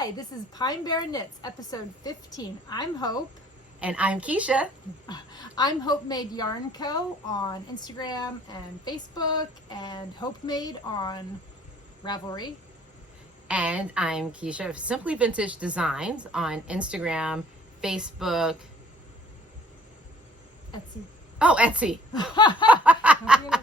Hi, this is Pine Barren Knits, episode 15. I'm Hope. And I'm Kiesha. I'm Hopemade Yarn Co. on Instagram and Facebook, and Hopemade on Ravelry. And I'm Kiesha of Simply Vintage Designs on Instagram, Facebook. Etsy. Oh, Etsy. Etsy.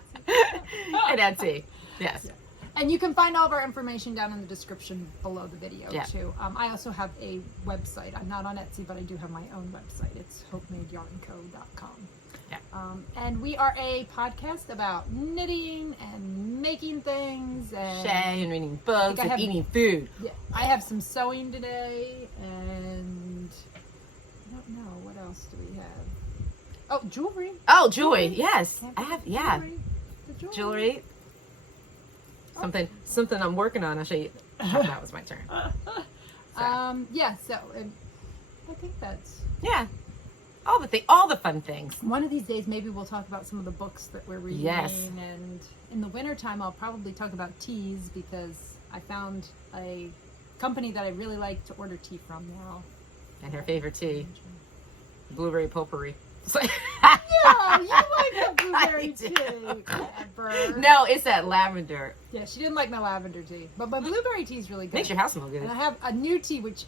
And Etsy, yes. Yeah. And you can find all of our information down in the description below the video, yeah. too. I also have a website. I'm not on Etsy, but I do have my own website. It's hopemadeyarnco.com. Yeah. And we are a podcast about knitting and making things. And crochet and reading books and eating food. Yeah, I have some sewing today, and I don't know. What else do we have? Oh, jewelry. Oh, jewelry. Yes. I have, yeah. Jewelry. Something I'm working on. Actually, that was my turn. Yeah, so I think that's... Yeah. All the fun things. One of these days, maybe we'll talk about some of the books that we're reading. Yes. And in the wintertime, I'll probably talk about teas because I found a company that I really like to order tea from now. And her favorite tea, blueberry potpourri. Yeah, you like the blueberry tea. Clever. No, it's that lavender. Yeah, she didn't like my lavender tea. But my blueberry tea is really good. Makes your house smell good. And I have a new tea, which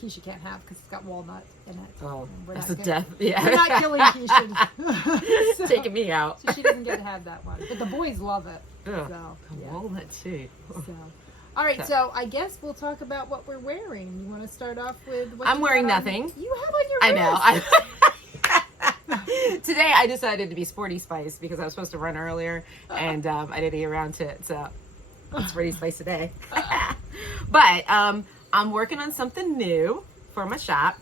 Kiesha can't have because it's got walnut in it. Oh, that's a death. Yeah. We're not killing Kiesha. So, taking me out. So she doesn't get to have that one. But the boys love it. Ugh, So, yeah. walnut tea. So. All right, so I guess we'll talk about what we're wearing. You want to start off with what I'm you wearing got on? nothing. You have on your I wrist. know. Today I decided to be sporty spice because I was supposed to run earlier and I didn't get around to it, so it's sporty spice today. But I'm working on something new for my shop,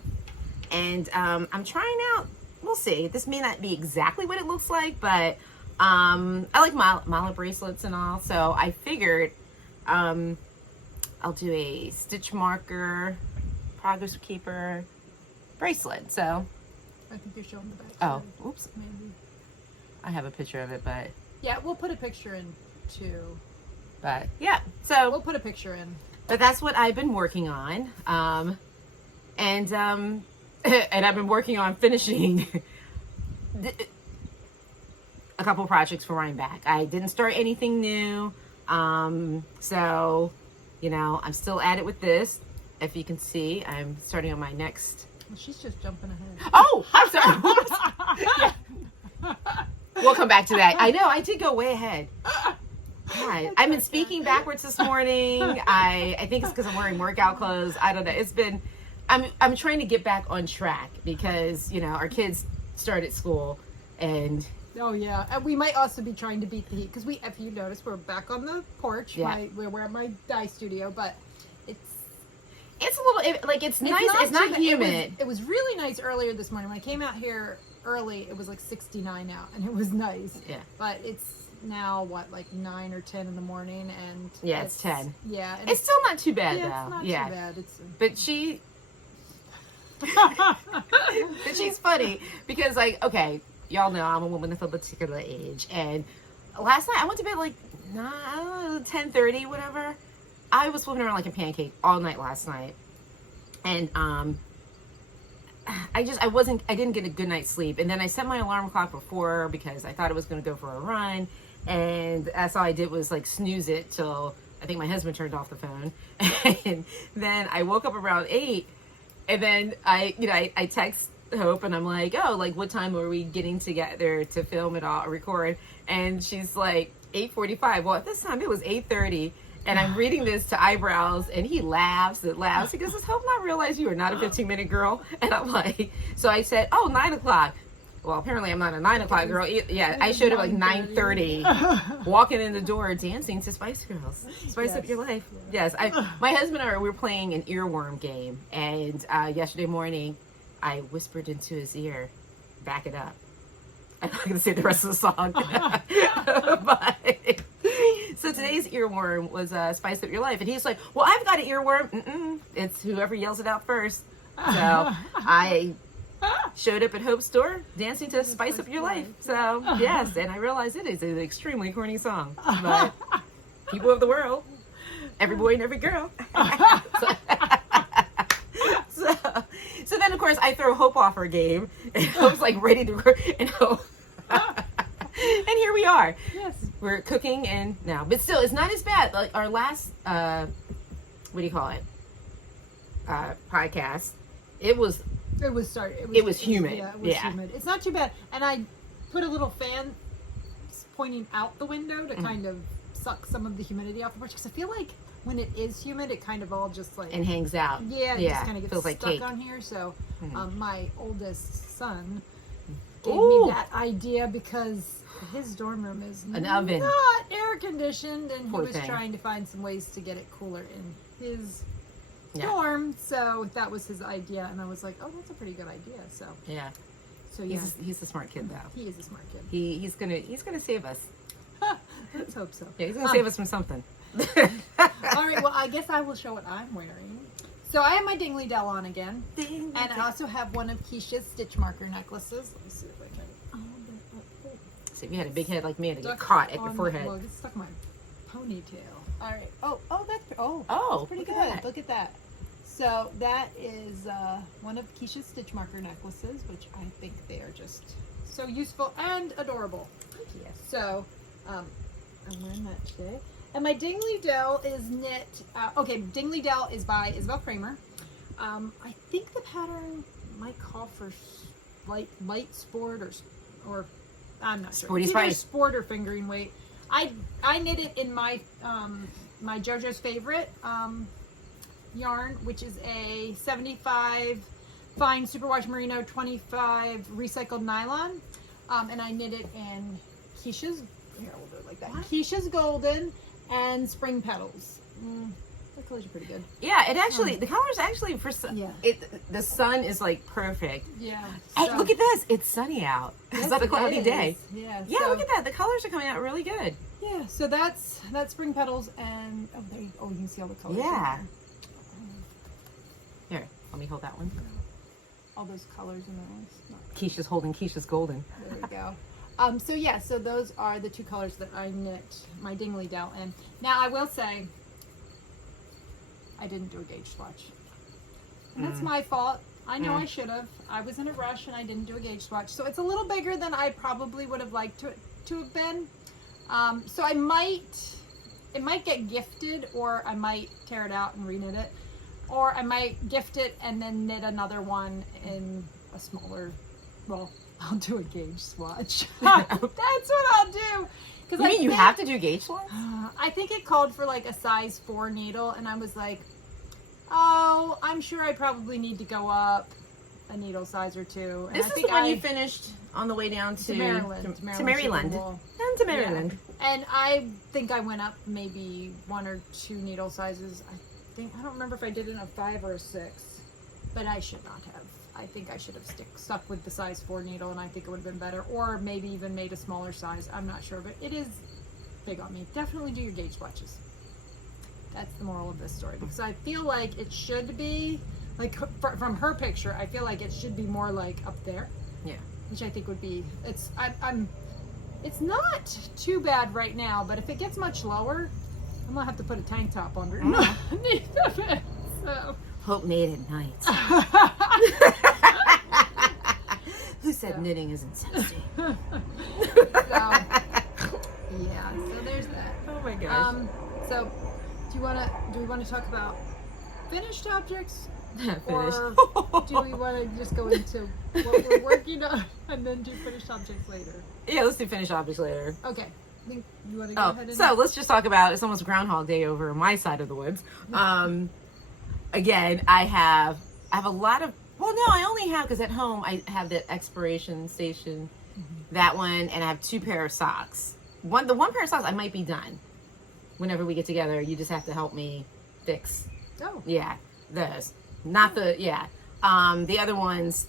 and I'm trying out, we'll see, this may not be exactly what it looks like, but I like mala bracelets and all, so I figured I'll do a stitch marker progress keeper bracelet. So I think you're showing the back. oh, oops, Maybe. I have a picture of it, but Yeah, we'll put a picture in too. yeah, so We'll put a picture in. but that's what I've been working on, and I've been working on finishing a couple projects for Rhinebeck. I didn't start anything new, so you know, I'm still at it with this. If you can see, I'm starting on my next. Well, she's just jumping ahead. Oh, I'm sorry. Yeah. We'll come back to that. I know, I did go way ahead. God, I've been speaking backwards this morning. I think it's because I'm wearing workout clothes. I don't know. It's been, I'm trying to get back on track because, you know, our kids started school and. Oh yeah, and we might also be trying to beat the heat because if you notice, we're back on the porch. Yeah. We're at my dye studio, but it's a little, it's nice. It's not humid. It was really nice earlier this morning. When I came out here early, it was like 69 out, and it was nice. Yeah. But it's now, what, like 9 or 10 in the morning, and... Yeah, it's 10. Yeah. It's still not too bad, yeah, though. It's not too bad. But she's funny, because, like, okay, y'all know I'm a woman of a particular age, and last night, I went to bed, like, 10:30, whatever. I was flipping around like a pancake all night last night, and I didn't get a good night's sleep, and then I set my alarm clock for 4 because I thought it was going to go for a run, and that's all I did was like snooze it till I think my husband turned off the phone, and then I woke up around 8, and then I text Hope and I'm like, oh, like what time are we getting together to film it all, record? And she's like 8:45. Well, at this time it was 8:30. And I'm reading this to Eyebrows, and he laughs and laughs. He goes, "Does Hope not realize you are not a 15-minute girl?" And I'm like, so I said, "Oh, 9 o'clock." Well, apparently I'm not a 9 o'clock girl. Yeah, I showed up like 9:30, walking in the door, dancing to Spice Girls. Spice up your life. Yes, my husband and I were playing an earworm game, and yesterday morning, I whispered into his ear, "Back it up." I'm not going to say the rest of the song. But, so today's earworm was Spice Up Your Life. And he's like, well, I've got an earworm. It's whoever yells it out first. So I showed up at Hope's store dancing to Spice Up Your Life. So, yes. And I realized it is an extremely corny song. But people of the world, every boy and every girl. course, I throw Hope off her game. And Hope's like ready to go. And Hope. And here we are. Yes. We're cooking and now. But still, it's not as bad. Like our last, what do you call it? Podcast. It was It was humid. Yeah, it was humid. It's not too bad. And I put a little fan pointing out the window to kind of suck some of the humidity off the porch. Because I feel like when it is humid, it kind of all just like... And hangs out. Yeah, it just kind of gets feels like stuck cake. on here. So my oldest son gave Ooh. me that idea because his dorm room is An oven. not air conditioned. And Poor he was thing. trying to find some ways to get it cooler in his... Yeah. dorm, so that was his idea, and I was like, "Oh, that's a pretty good idea." So Yeah. yeah, He's a smart kid though. he is a smart kid. He's gonna save us. Let's hope so. Yeah, he's gonna save us from something. All right, well, I guess I will show what I'm wearing. So I have my Dingley Dell on again, and I also have one of Kiesha's stitch marker necklaces. Let me see if I can. So if you had a big head like me, it'd get Stuck caught at your on- forehead. Well, it's stuck in my ponytail. All right. That's pretty look good. at that. Look at that. So that is one of Kiesha's stitch marker necklaces, which I think they are just so useful and adorable. Yes. So I'm wearing that today. And my Dingley Dell is knit. Dingley Dell is by Isabell Krammer. I think the pattern might call for light sport or I'm not sure. Sporty It's either spice. sport or fingering weight. I knit it in my my Jojo's favorite yarn, which is a 75 fine superwash merino, 25 recycled nylon, and I knit it in Kiesha's. Here, we'll do it like that. Kiesha's Golden and Spring Petals. The colors are pretty good. Yeah, it actually the colors actually Yeah. the sun is like perfect. Yeah. Hey, So- look at this! It's sunny out. Yes, It's not a it cloudy is. day. Yeah. Yeah, so- look at that. The colors are coming out really good. Yeah. So that's Spring Petals, and you can see all the colors. in Yeah. there. Here, let me hold that one. All those colors in there. Kiesha's holding Kiesha's Golden. There we go. So those are the two colors that I knit my Dingley Dell in. Now I will say, I didn't do a gauge swatch. And that's my fault. I know I should have. I was in a rush and I didn't do a gauge swatch. So it's a little bigger than I probably would have liked to have been. So it might get gifted, or I might tear it out and reknit it. Or I might gift it and then knit another one in a smaller, well, I'll do a gauge swatch. That's what I'll do. You mean you have to do gauge swatch? I think it called for like a size 4 needle, and I was like, oh, I'm sure I probably need to go up a needle size or two. And This I is think the one you finished on the way down to Maryland. To Maryland. Down to Maryland. Yeah. And I think I went up maybe 1 or 2 needle sizes. I don't remember if I did it in a 5 or a 6, but I should not have. I think I should have stuck with the size 4 needle, and I think it would have been better, or maybe even made a smaller size. I'm not sure, but it is big on me. Definitely do your gauge swatches. That's the moral of this story, because I feel like it should be like from her picture. I feel like it should be more like up there. Yeah. Which I think would be. It's not too bad right now, but if it gets much lower, I'm gonna have to put a tank top underneath of it. So. Hopemade Knits. Who said knitting isn't sexy? Yeah, so there's that. Oh my gosh. So do we want to talk about finished objects? Finished. Or do we want to just go into what we're working on and then do finished objects later? Yeah, let's do finished objects later. Okay. I think you want to go ahead and... So let's just talk about, it's almost Groundhog Day over on my side of the woods. Again, I have a lot of, well, no, I only have, because at home I have the expiration station, that one, and I have 2 pair of socks. The one pair of socks I might be done. Whenever we get together, you just have to help me fix. Oh. Yeah, those. Not the, yeah. The other ones,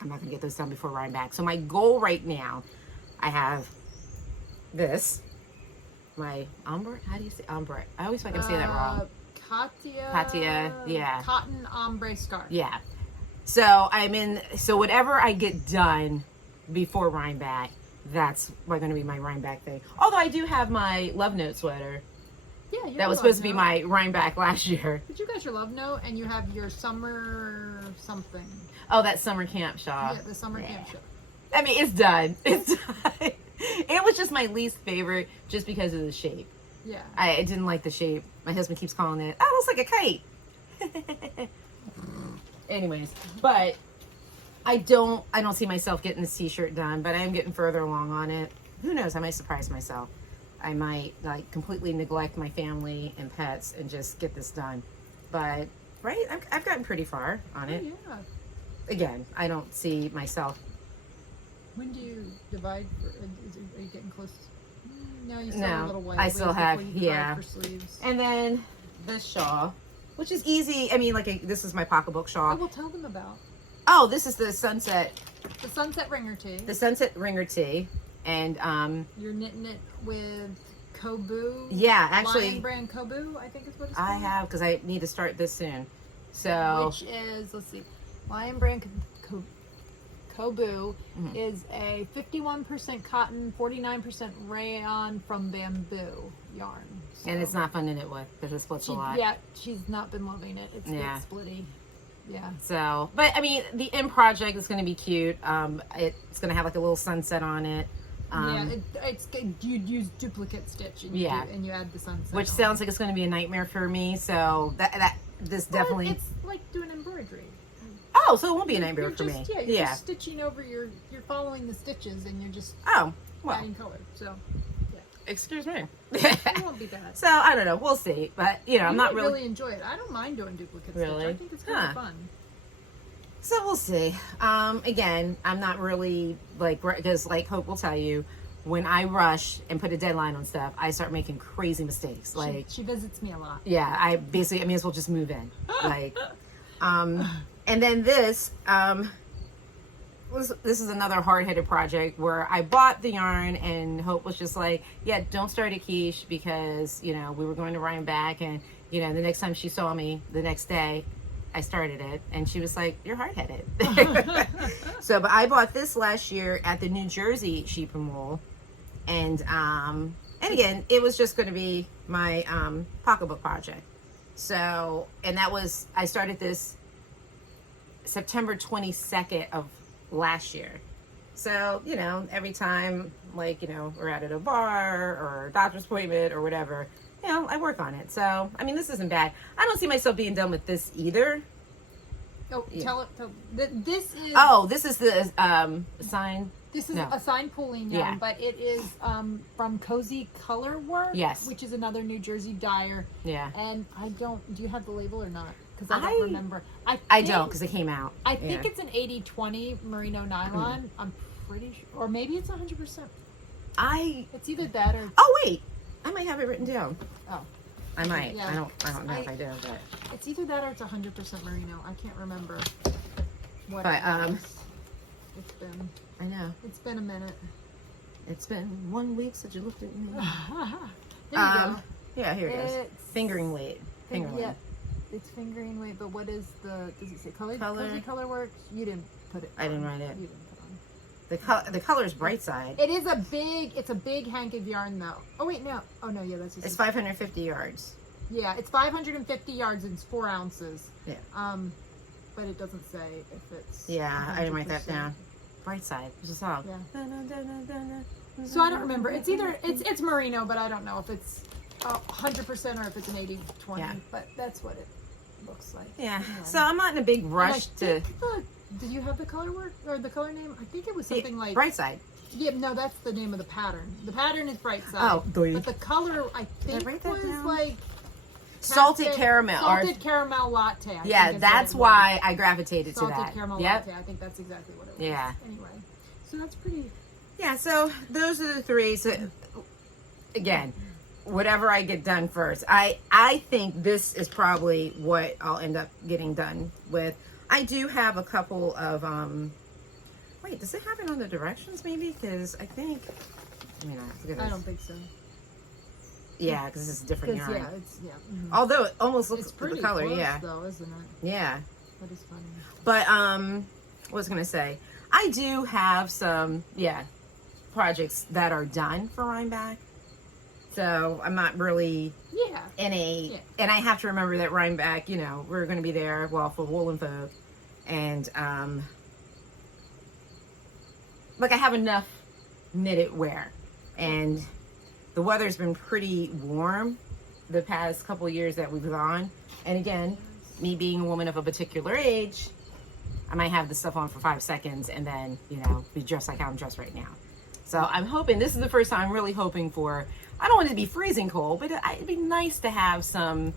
I'm not gonna get those done before I'm back. So my goal right now, I have this, my Ombré, how do you say Ombré? I always feel like I'm saying that wrong. Katia, yeah. Cotton ombre scarf. Yeah. So whatever I get done before Rhineback, that's going to be my Rhineback thing. Although I do have my Love Note sweater Yeah, you That was supposed to be my Rhineback last year. But you got your love note, and you have your summer something. Oh, that summer camp shawl. Yeah, the summer camp shawl. I mean, it's done. It's done. It was just my least favorite just because of the shape. Yeah. I didn't like the shape. My husband keeps calling it, oh, it looks like a kite. Anyways, but I don't see myself getting this t-shirt done, but I am getting further along on it. Who knows? I might surprise myself. I might like completely neglect my family and pets and just get this done. But right, I've gotten pretty far on it. Oh, yeah. Again, I don't see myself. When do you divide? Are you getting close? No, you still have a little while. I still have, yeah. For sleeves. And then this shawl, which is easy. I mean, like this is my pocketbook shawl. I will tell them about. Oh, this is the sunset. The sunset ringer tee. The sunset ringer tee, and you're knitting it with Kobu. Yeah, actually, Lion brand Kobu, I think is what it's I called. have because I need to start this soon. So which is, let's see, Lion brand Kobu is a 51% cotton, 49% rayon from bamboo yarn. So and it's not fun to knit with because it splits a lot. Yeah, she's not been loving it. It's splitty. Yeah. So, but I mean, the end project is going to be cute. It's going to have like a little sunset on it. It's you use duplicate stitch and and you add the sunset. Which sounds like it's going to be a nightmare for me. So this definitely. It's like doing embroidery. Oh, so it won't be a nightmare for me. Yeah, you're just stitching over you're following the stitches and you're just adding color. So excuse me. It won't be bad. So I don't know. We'll see. But I'm not really enjoy it. I don't mind doing duplicate stitch. I think it's kind of fun. So we'll see. Again, I'm not really because like Hope will tell you, when I rush and put a deadline on stuff, I start making crazy mistakes. Like she visits me a lot. Yeah, I may as well just move in. And then this is another hard-headed project where I bought the yarn and Hope was just like, yeah, don't start a quiche because, we were going to Rhineback and, the next time she saw me the next day, I started it and she was like, you're hard-headed. But I bought this last year at the New Jersey Sheep and Wool. And again, it was just going to be my pocketbook project. So, and I started this September 22nd of last year. So, every time we're out at a bar or a doctor's appointment or whatever, I work on it. So, I mean, this isn't bad. I don't see myself being done with this either. Oh, tell it. This is. Oh, this is the sign. This is a sign pooling yarn, but it is from Cozy Color Work, which is another New Jersey dyer. Yeah. And do you have the label or not? Because I don't remember. I don't, because it came out. I think it's an 80-20 merino nylon. I'm pretty sure. Or maybe it's 100%. It's either that or... Oh, wait. I might have it written down. Oh. I might. Yeah. I don't know if I do, but... It's either that or it's 100% merino. I can't remember what it's been. I know. It's been a minute. It's been 1 week since you looked at me. There you go. Yeah, here it goes. Fingering weight. Yeah. It's fingering weight, but what is does it say color? Cozy Color Works? You didn't put it on. I didn't write it. You didn't put on. The color's bright side. It's a big hank of yarn though. Oh wait, no. Oh no, yeah, that's just... It's 550 yards. Yeah, it's 550 yards and it's 4 ounces. Yeah. But it doesn't say if it's... Yeah, 100%. I didn't write that down. Bright side. It's a song. Yeah. So I don't remember. It's either it's merino, but I don't know if it's 100% or if it's an 80-20. Yeah. But that's what it looks like. Yeah. So I'm not in a big rush to... Did you have the color work or the color name? I think it was something like... Bright side. Yeah, no, that's the name of the pattern. The pattern is bright side. Oh, but the color, I think, was like... Salted caramel. Salted caramel latte. Yeah, that's why I gravitated to that. Salted caramel latte. I think that's exactly what it was. Yeah. Anyway, so that's pretty... Yeah, so those are the three. So, again, whatever I get done first. I think this is probably what I'll end up getting done with. I do have a couple of... Wait, does it have it on the directions maybe? Because I think... I don't think so. Yeah, because this is a different yarn. Yeah, it's Mm-hmm. Although it almost looks pretty the color, close, yeah. though, isn't it? Yeah. That is funny. But what was I gonna say? I do have some projects that are done for Rhineback. So I'm not really Yeah. in a, Yeah. and I have to remember that Rhinebeck, you know, we're going to be there, well, for Woolen folk. And, like I have enough knitted wear. And the weather's been pretty warm the past couple of years that we've gone. And again, me being a woman of a particular age, I might have the stuff on for 5 seconds and then, you know, be dressed like how I'm dressed right now. So I'm hoping, this is the first time I'm really hoping for, I don't want it to be freezing cold, but it'd be nice to have some,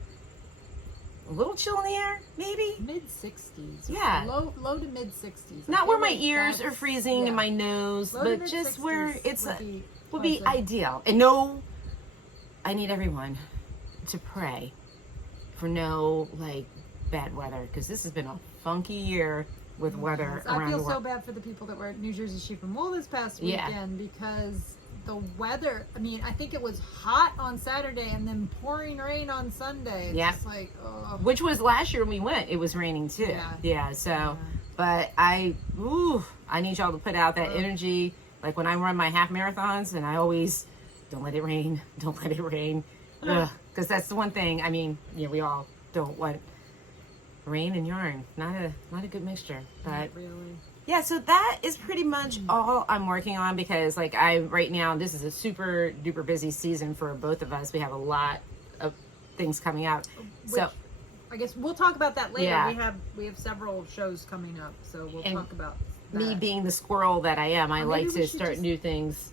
a little chill in the air, maybe? Mid-60s. Yeah. Low to mid-60s. Not where my ears are freezing and my nose, Low to but just where it's would be ideal. And no, I need everyone to pray for no, like, bad weather, because this has been a funky year with weather around I feel the world. so bad for the people that were at New Jersey Sheep and Wool this past weekend because the weather, I mean, I think it was hot on Saturday and then pouring rain on Sunday. It's just like, oh. Which was last year when we went, it was raining too. So, but I need y'all to put out that energy. Like when I run my half marathons, and I always, don't let it rain, don't let it rain. Because that's the one thing, I mean, yeah, we all don't want rain and yarn. Not a good mixture. But Not really. yeah, so that is pretty much all I'm working on, because like right now, this is a super duper busy season for both of us. We have a lot of things coming out. So I guess we'll talk about that later. Yeah. We have several shows coming up, so we'll talk about that. Me being the squirrel that I am, I like to start new things.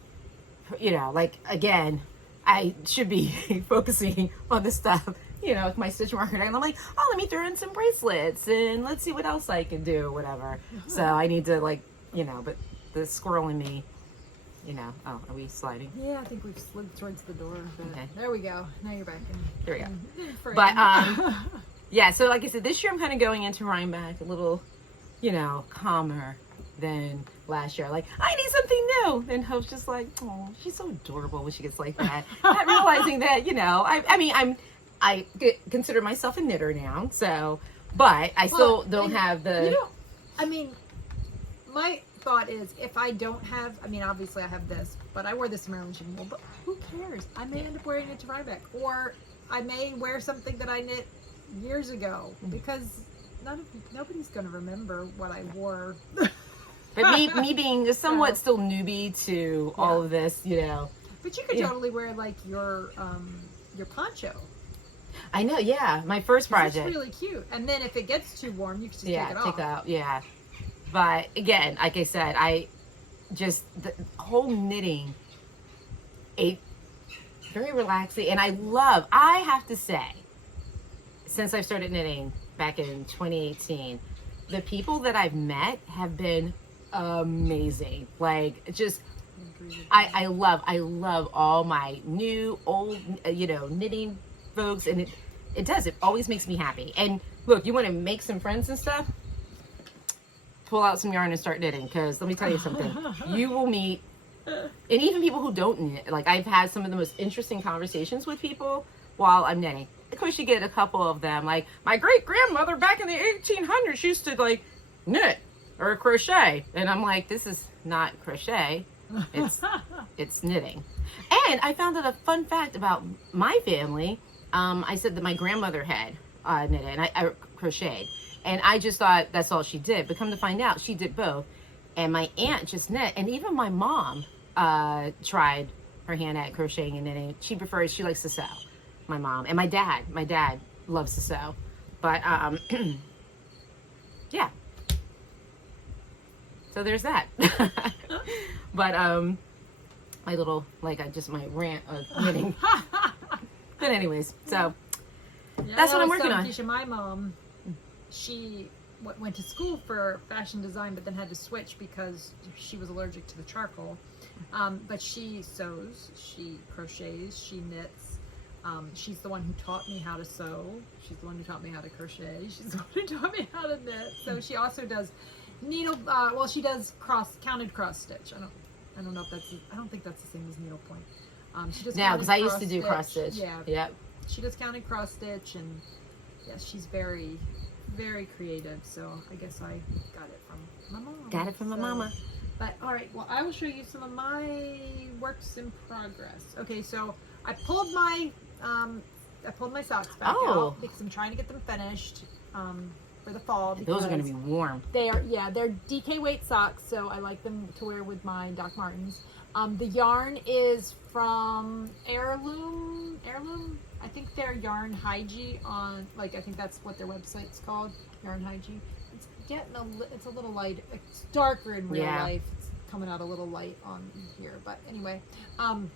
You know, like again, I should be focusing on the stuff, you know, with my stitch marker. And I'm like, oh, let me throw in some bracelets and let's see what else I can do, whatever. So I need to, like, you know, but the squirrel in me, you know. Oh, are we sliding? Yeah, I think we've slid towards the door. But Okay. There we go. Now you're back in. There we go. Frame. But yeah, so like I said, this year I'm kind of going into Rhinebeck a little, you know, calmer than last year. Like, I need something new. And Hope's just like, oh, she's so adorable when she gets like that. Not realizing that, you know, I mean, I consider myself a knitter now, so, but I still don't have the... You know, I mean, my thought is, if I don't have, I mean, obviously I have this, but I wear this to Maryland Sheep and Wool, but who cares? I may end up wearing it to Rhinebeck, or I may wear something that I knit years ago, because nobody's going to remember what I wore. But me being a somewhat still newbie to all of this, you know. But you could totally wear, like, your poncho. I know, yeah. My first project. It's really cute. And then if it gets too warm, you can just take it off. Take it out, yeah. But again, like I said, the whole knitting, very relaxing. And I have to say, since I've started knitting back in 2018, the people that I've met have been amazing. Like, just, I love all my new, old, you know, knitting folks, and it always makes me happy. And look, you want to make some friends and stuff, pull out some yarn and start knitting, because let me tell you something, you will meet, and even people who don't knit, like I've had some of the most interesting conversations with people while I'm knitting. Of course, you get a couple of them, like my great grandmother back in the 1800s used to like knit or crochet, and I'm like, this is not crochet, it's knitting. And I found out a fun fact about my family. I said that my grandmother had knitted, and I crocheted, and I just thought that's all she did. But come to find out, she did both. And my aunt just knit, and even my mom tried her hand at crocheting and knitting. She likes to sew. My mom and my dad loves to sew. But yeah. So there's that. But my little, like, my rant of knitting. But anyways, so that's what I'm working on. Kiesha, my mom, she went to school for fashion design, but then had to switch because she was allergic to the charcoal. But she sews, she crochets, she knits. She's the one who taught me how to sew. She's the one who taught me how to crochet. She's the one who taught me how to knit. So she also does she does counted cross stitch. I don't know if I don't think that's the same as needlepoint. She does now, because I used to do cross stitch. Yeah. Yep. She does counted cross stitch, and yes, she's very, very creative. So I guess I got it from my mom. Got it from my mama. But all right, well, I will show you some of my works in progress. Okay, so I pulled my socks back out because I'm trying to get them finished for the fall. Those are going to be warm. They're DK weight socks, so I like them to wear with my Doc Martens. The yarn is from Heirloom. I think they're Yarn Hygie on, like, I think that's what their website's called, Yarn Hygie. It's getting it's a little light. It's darker in real life. It's coming out a little light on here, but anyway. And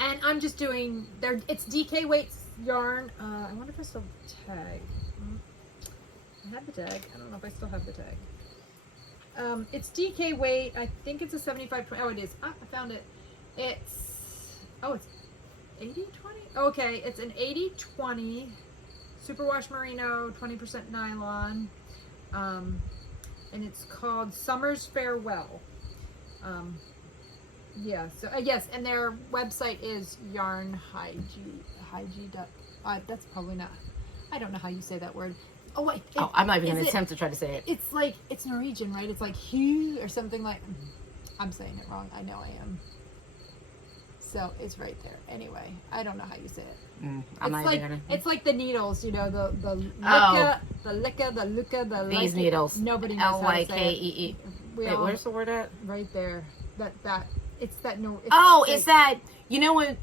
I'm just doing it's DK weight yarn. I wonder if I still have the tag. I had the tag. I don't know if I still have the tag. It's DK weight. I think it's a 75/20. Oh, it is. I found it. It's 80/20. Okay, it's an 80/20 superwash merino, 20% nylon, and it's called Summer's Farewell. Yeah. So yes, and their website is Yarn Hygie. That's probably not. I don't know how you say that word. Oh wait. I'm not even going to attempt to try to say it. It's like, it's Norwegian, right? It's like Hugh or something like. I'm saying it wrong. I know I am. So it's right there. Anyway, I don't know how you say it. It's like the needles, you know, the These needles. Nobody knows how to say L-Y-K-E-E. Wait, where's the word at? Right there. It's that, you know, when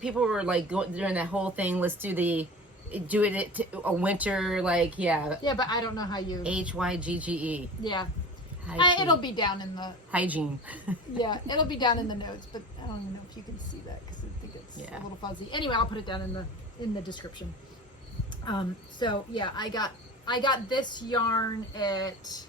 people were like doing that whole thing, let's do a winter, like, yeah, but I don't know how you Hyggge. Yeah. It'll be down in the hygiene. Yeah, it'll be down in the notes, but I don't even know if you can see that because I think it's a little fuzzy. Anyway, I'll put it down in the description. So yeah, I got this yarn at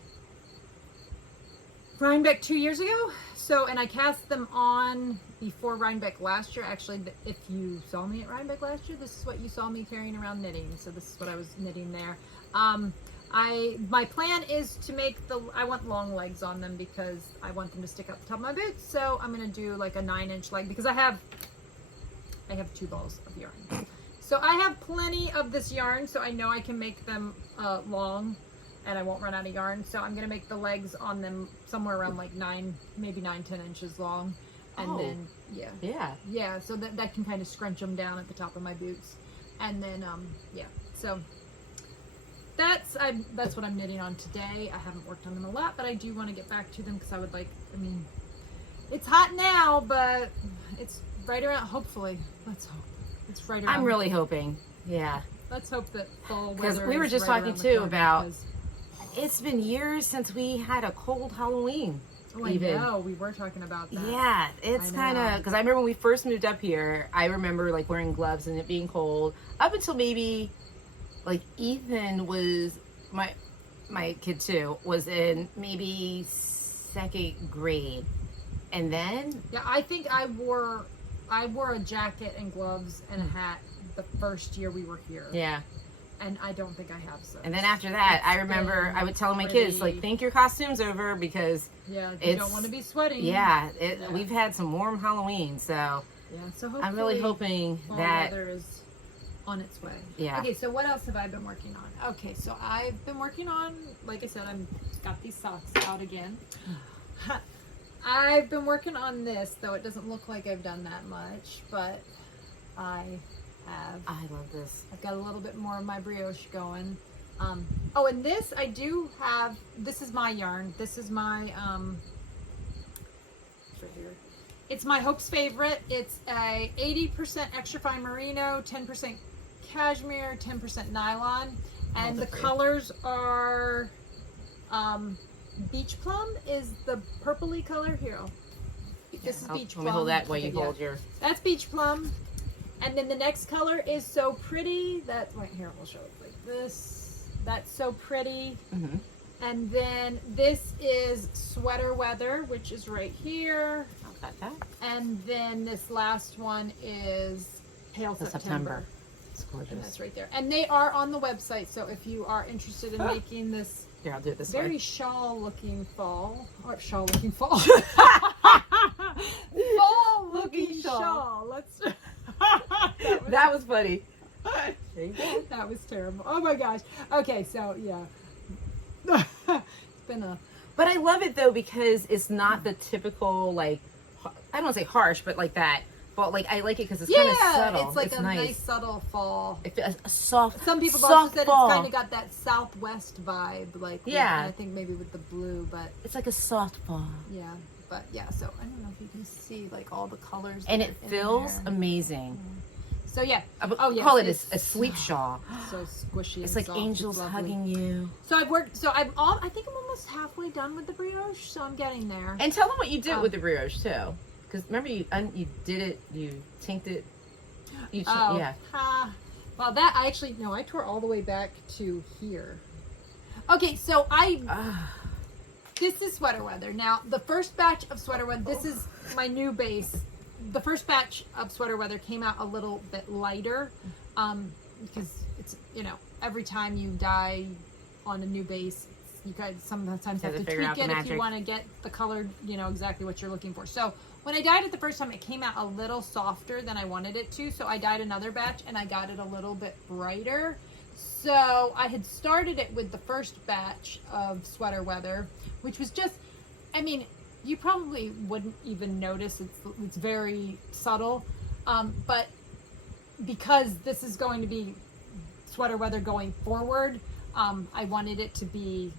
Rhinebeck 2 years ago. So, and I cast them on before Rhinebeck last year. Actually, if you saw me at Rhinebeck last year, this is what you saw me carrying around knitting. So this is what I was knitting there. My plan is to make I want long legs on them because I want them to stick out the top of my boots. So I'm going to do like a 9-inch leg because I have 2 balls of yarn. So I have plenty of this yarn, so I know I can make them long and I won't run out of yarn. So I'm going to make the legs on them somewhere around like 9, maybe 9-10 inches long. And then, yeah. So that can kind of scrunch them down at the top of my boots. And then, so that's what I'm knitting on today. I haven't worked on them a lot, but I do want to get back to them because I would it's hot now, but it's right around, hopefully. Let's hope. It's right around. I'm really hoping. Yeah. Let's hope that fall weather. Because we were just talking too about, it's been years since we had a cold Halloween. Oh, I know. We were talking about that. Yeah, it's kind of, because I remember when we first moved up here, I remember like wearing gloves and it being cold up until maybe like Ethan was, my kid too, was in maybe 2nd grade. And then? Yeah, I think I wore a jacket and gloves and a hat the first year we were here. Yeah. And I don't think I have so. And then after that, I remember I would tell my kids, like, think your costume's over because you don't want to be sweating. Yeah, we've had some warm Halloween, so yeah. So hopefully I'm really hoping that weather is on its way. Yeah. Okay, so what else have I been working on? Okay, so I've been working on, like I said, I've got these socks out again. I've been working on this, though it doesn't look like I've done that much, but I love this. I've got a little bit more of my brioche going. And this I do have. This is my yarn. This is my it's right here. It's my Hope's favorite. It's a 80% extra fine merino, 10% cashmere, 10% nylon, and the colors are beach plum is the purpley color here. This is beach plum. Let me hold that while you hold your. That's beach plum. And then the next color is So Pretty. That's right here. We'll show it like this. That's So Pretty. Mm-hmm. And then this is Sweater Weather, which is right here. I've got that. And then this last one is Pale September. It's gorgeous. And that's right there. And they are on the website. So if you are interested in making this here, I'll do it this very way. shawl-looking fall. Or shawl-looking fall. Fall-looking shawl. Let's... that was funny. There you go. That was terrible. Oh my gosh. Okay, so yeah. It's been a. But I love it though because it's not the typical, like, I don't want to say harsh, but like that fall. Like I like it because it's kind of subtle. It's like a nice subtle fall. A soft. Some people soft also said fall. it's kind of got that southwest vibe, like I think maybe with the blue, but it's like a soft fall. Yeah, but yeah. So I don't know if you can see like all the colors, and it feels amazing. So yeah, call it a sleep shawl. So squishy. It's like soft. angels it's hugging you. So I've worked. So I think I'm almost halfway done with the brioche. So I'm getting there. And tell them what you did with the brioche too, because remember you did it, you tinked it. Yeah. Well, that I actually no, I tore all the way back to here. Okay, so this is sweater weather. Now the first batch of sweater weather. This is my new base. The first batch of sweater weather came out a little bit lighter because it's, every time you dye on a new base, you guys sometimes have to tweak it if you want to get the color, exactly what you're looking for. So when I dyed it the first time, it came out a little softer than I wanted it to. So I dyed another batch and I got it a little bit brighter. So I had started it with the first batch of sweater weather, which was just, you probably wouldn't even notice. It's very subtle, but because this is going to be sweater weather going forward, I wanted it to be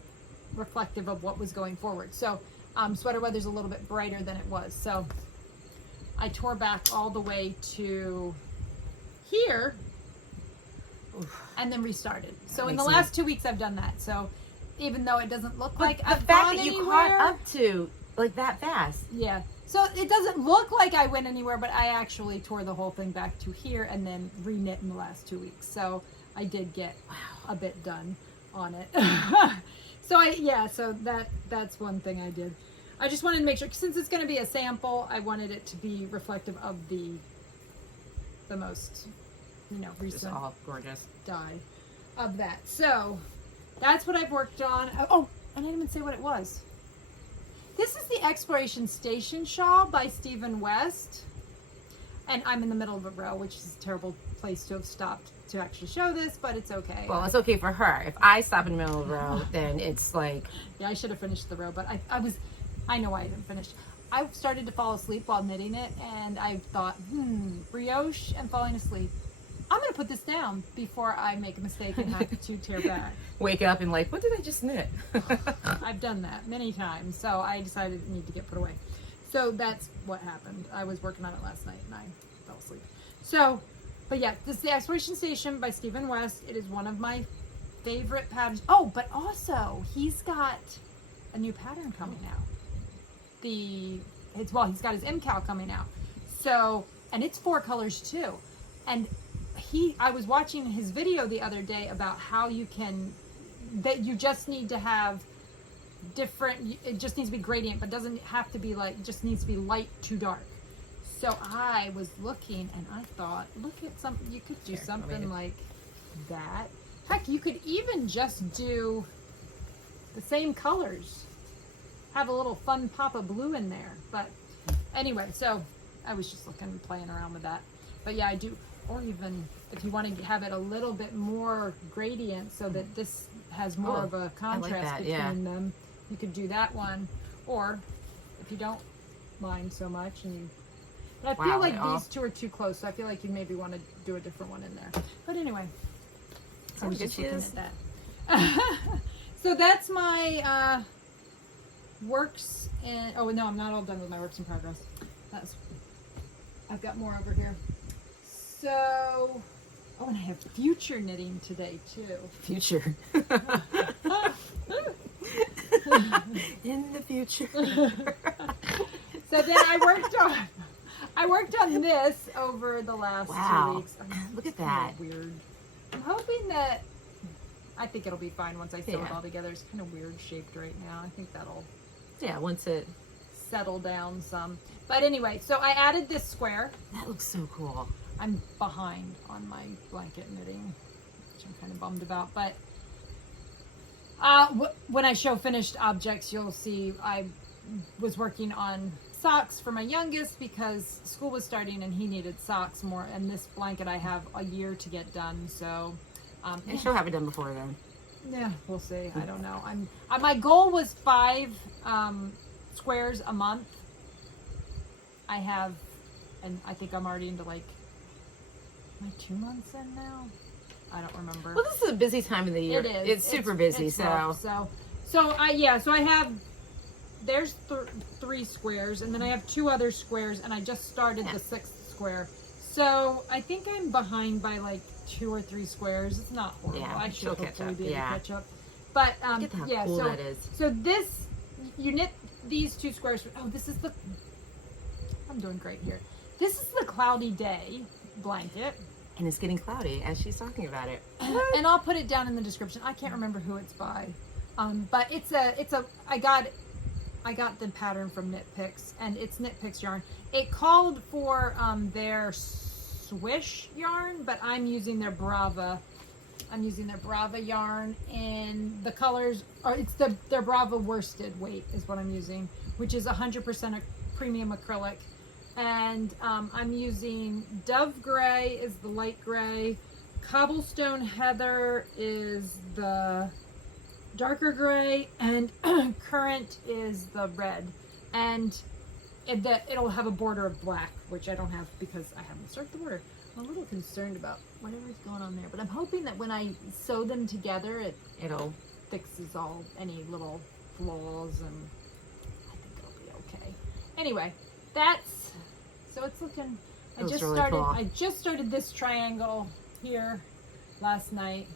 reflective of what was going forward. So sweater weather's a little bit brighter than it was. So I tore back all the way to here and then restarted. So in the last 2 weeks I've done that. So even though it doesn't look like I've gone anywhere, you caught up to like that fast. Yeah. So it doesn't look like I went anywhere, but I actually tore the whole thing back to here and then re-knit in the last 2 weeks. So I did get a bit done on it. So that's one thing I did. I just wanted to make sure, since it's going to be a sample, I wanted it to be reflective of the most, recent all gorgeous dye of that. So that's what I've worked on. Oh, and I didn't even say what it was. This is the Exploration Station shawl by Stephen West. And I'm in the middle of a row, which is a terrible place to have stopped to actually show this, but it's okay. Well, it's okay for her. If I stop in the middle of the row, then it's like... Yeah, I should have finished the row, but I know why I didn't finish. I started to fall asleep while knitting it, and I thought, brioche and falling asleep. I'm going to put this down before I make a mistake and have to tear back. Wake up and like, what did I just knit? I've done that many times, so I decided it needed to get put away. So that's what happened. I was working on it last night and I fell asleep. So, but yeah, this is the Exploration Station by Stephen West. It is one of my favorite patterns. Oh, but also he's got a new pattern coming out. He's got his MCal coming out. So, and it's 4 colors too. And I was watching his video the other day about how you just need to have it just needs to be gradient, but doesn't have to be it just needs to be light to dark. So I was looking and I thought, look at you could do something like that. Heck, you could even just do the same colors. Have a little fun pop of blue in there. But anyway, so I was just playing around with that. But yeah, I do, or even if you want to have it a little bit more gradient so that this has more of a contrast between them, you could do that one. Or if you don't mind so much, but I feel like these two are too close, so I feel like you maybe want to do a different one in there. But anyway, I was just looking at that. So that's my works in, oh no, I'm not all done with my works in progress. I've got more over here. So, and I have future knitting today too. Future. In the future. So then I worked on this over the last 2 weeks. Look at that. Weird. I'm hoping that, I think it'll be fine once I sew it all together. It's kind of weird shaped right now. I think that'll once it settle down some. But anyway, so I added this square. That looks so cool. I'm behind on my blanket knitting, which I'm kind of bummed about. But when I show finished objects, you'll see I was working on socks for my youngest because school was starting and he needed socks more. And this blanket I have a year to get done. So she'll have it done before then. Yeah, we'll see. I don't know. My goal was 5 squares a month. I have and I think I'm already into like, am I 2 months in now? I don't remember. Well, this is a busy time of the year. It is. It's super busy. It's rough. So I have, there's 3 squares, and then I have 2 other squares, and I just started the 6th square. So I think I'm behind by like 2 or 3 squares. It's not horrible. Yeah, I should hopefully be able to catch up. But cool so that is. So this, you knit these 2 squares. Oh, this is the, I'm doing great here. This is the Cloudy Day blanket. And it's getting cloudy as she's talking about it. And I'll put it down in the description. I can't remember who it's by. But it's a I got the pattern from Knitpicks, and it's Knitpicks yarn. It called for their Swish yarn, but I'm using their Brava. I'm using their Brava yarn, and the colors are, it's their Brava worsted weight is what I'm using, which is 100% premium acrylic. And I'm using Dove Gray is the light gray, Cobblestone Heather is the darker gray, and Currant is the red. And it'll have a border of black, which I don't have because I haven't started the border. I'm a little concerned about whatever's going on there, but I'm hoping that when I sew them together, it'll fixes all any little flaws, and I think it'll be okay. Anyway, so it's looking. I just started this triangle here last night.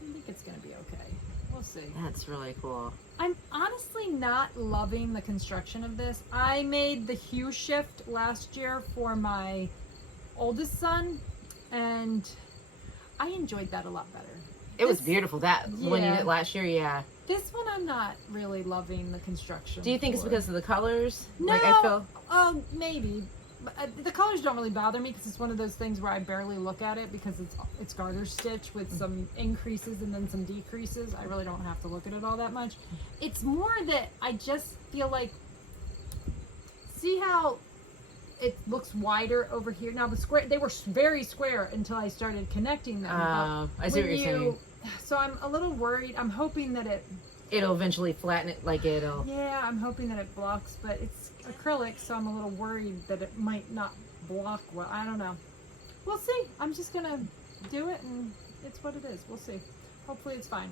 I think it's gonna be okay. We'll see. That's really cool. I'm honestly not loving the construction of this. I made the hue shift last year for my oldest son, and I enjoyed that a lot better. It was beautiful. When you did it last year, yeah. This one I'm not really loving the construction. Do you think it's because of the colors? No, like I feel... maybe. The colors don't really bother me because it's one of those things where I barely look at it because it's garter stitch with some increases and then some decreases. I really don't have to look at it all that much. It's more that I just feel like, see how it looks wider over here? Now the square, they were very square until I started connecting them. I see what you're saying. So I'm a little worried. I'm hoping that it'll eventually flatten it, like it'll... Yeah, I'm hoping that it blocks, but it's acrylic, so I'm a little worried that it might not block well. I don't know. We'll see. I'm just going to do it, and it's what it is. We'll see. Hopefully it's fine.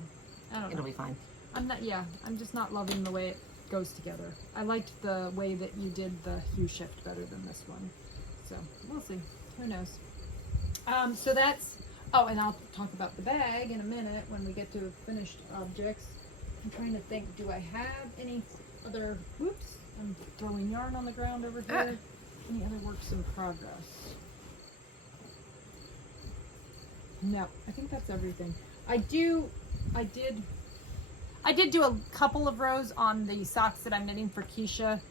I don't know. It'll be fine. I'm just not loving the way it goes together. I liked the way that you did the hue shift better than this one. So, we'll see. Who knows? So that's... Oh, and I'll talk about the bag in a minute when we get to finished objects. I'm trying to think, do I have any other, whoops, I'm throwing yarn on the ground over here. Any other works in progress? No, I think that's everything. I did do a couple of rows on the socks that I'm knitting for Kiesha,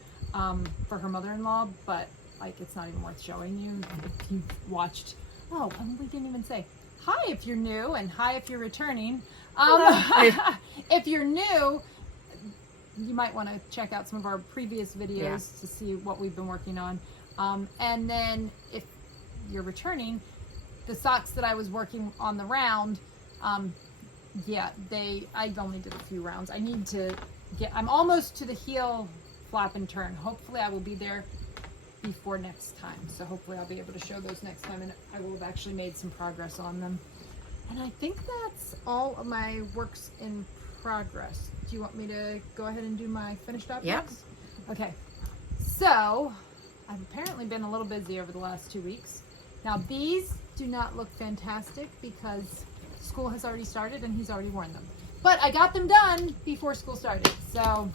for her mother-in-law, but like it's not even worth showing you if you've watched. Oh, and we didn't even say hi if you're new and hi if you're returning. If you're new, you might want to check out some of our previous videos to see what we've been working on. And then if you're returning, the socks that I was working on the round, I only did a few rounds. I need to I'm almost to the heel flap and turn. Hopefully I will be there before next time. So hopefully I'll be able to show those next time, and I will have actually made some progress on them. And I think that's all of my works in progress. Do you want me to go ahead and do my finished objects? Yep. Okay. So, I've apparently been a little busy over the last 2 weeks. Now, these do not look fantastic because school has already started and he's already worn them. But I got them done before school started. So,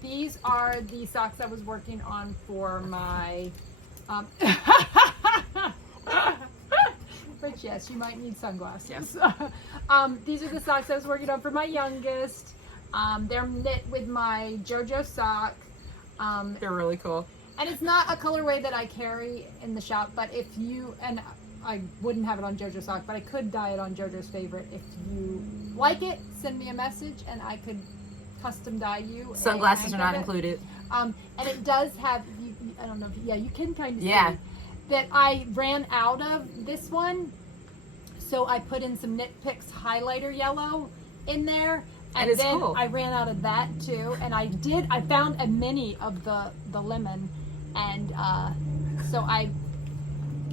these are the socks I was working on for my... But yes, you might need sunglasses. Yes. These are the socks I was working on for my youngest. They're knit with my Jojo sock. They're really cool. And it's not a colorway that I carry in the shop, but if you, and I wouldn't have it on Jojo sock, but I could dye it on Jojo's favorite. If you like it, send me a message and I could custom dye you. Sunglasses are not included. And it does have, I don't know, you can kind of see that I ran out of this one, so I put in some Knitpicks highlighter yellow in there, and then cool. I ran out of that too. And I found a mini of the lemon, and so I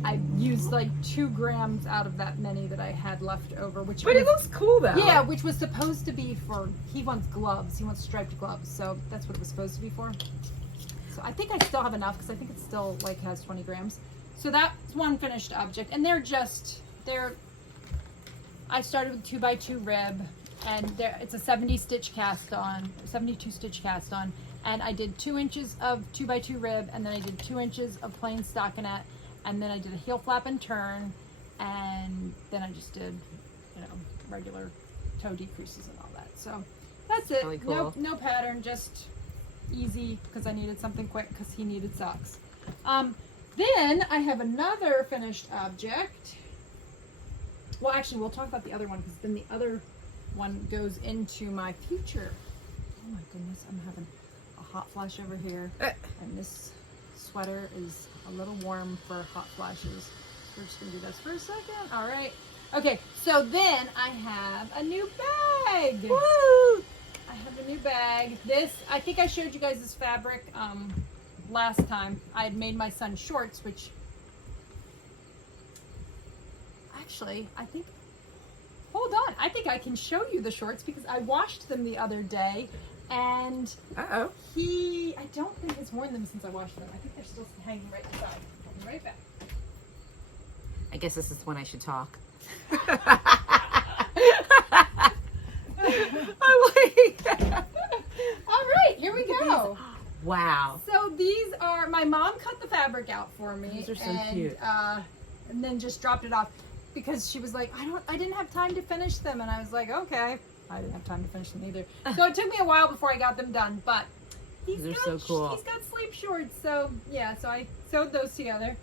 I used like 2 grams out of that many that I had left over, which But was, it looks cool though. yeah, which was supposed to be for, he wants gloves, he wants striped gloves, so that's what it was supposed to be for. So I think I still have enough because I think it still like has 20 grams. So that's one finished object, and I started with 2x2 rib, and it's a 72 stitch cast on, and I did 2 inches of 2x2 rib, and then I did 2 inches of plain stockinette, and then I did a heel flap and turn, and then I just did, regular toe decreases and all that. So that's it. Really cool. No pattern, just easy because I needed something quick because he needed socks. Then I have another finished object. Well, actually, we'll talk about the other one because then the other one goes into my future. Oh my goodness, I'm having a hot flash over here. And this sweater is a little warm for hot flashes. We're just gonna do this for a second. All right. Okay, so then I have a new bag. Woo! I have a new bag. I think I showed you guys this fabric last time. I had made my son shorts, which actually, hold on. I think I can show you the shorts because I washed them the other day, and I don't think he's worn them since I washed them. I think they're still hanging right beside. I'll be right back. I guess this is when I should talk. All right, here we go. Wow. So these are, my mom cut the fabric out for me. These are so cute. And then just dropped it off because she was like, I didn't have time to finish them. And I was like, okay. I didn't have time to finish them either. So it took me a while before I got them done, but these are so cool. He's got sleep shorts. So yeah, so I sewed those together.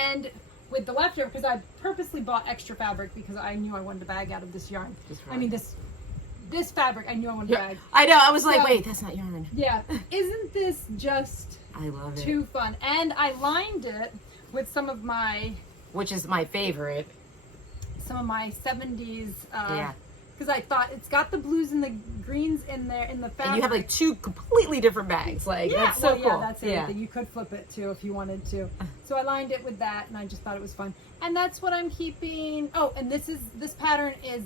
And with the leftover, because I purposely bought extra fabric because I knew I wanted a bag out of this yarn. I mean, this fabric, I knew I wanted a bag. I know. I was like, wait, that's not yarn. Yeah. Isn't this just I love it. Too fun. And I lined it with some of my... Which is my favorite. Some of my 70s... yeah. Because I thought it's got the blues and the greens in there in the fabric. And you have like 2 completely different bags. Like, yeah, that's so cool. Yeah, that's it. You could flip it too if you wanted to. So I lined it with that, and I just thought it was fun. And that's what I'm keeping. Oh, and this pattern is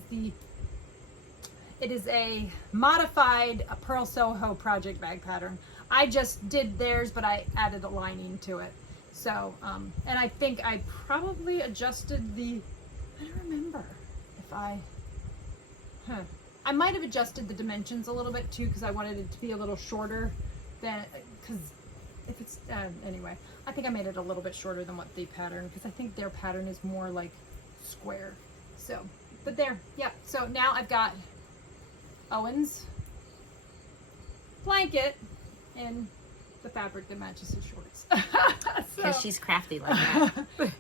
it is a modified Pearl Soho project bag pattern. I just did theirs, but I added a lining to it. So, and I think I probably adjusted I don't remember if I might have adjusted the dimensions a little bit too because I wanted it to be a little shorter than, because if it's, anyway, I think I made it a little bit shorter than what the pattern, because I think their pattern is more like square. So, but there, yeah. So now I've got Owen's blanket in the fabric that matches his shorts. Because she's crafty like that.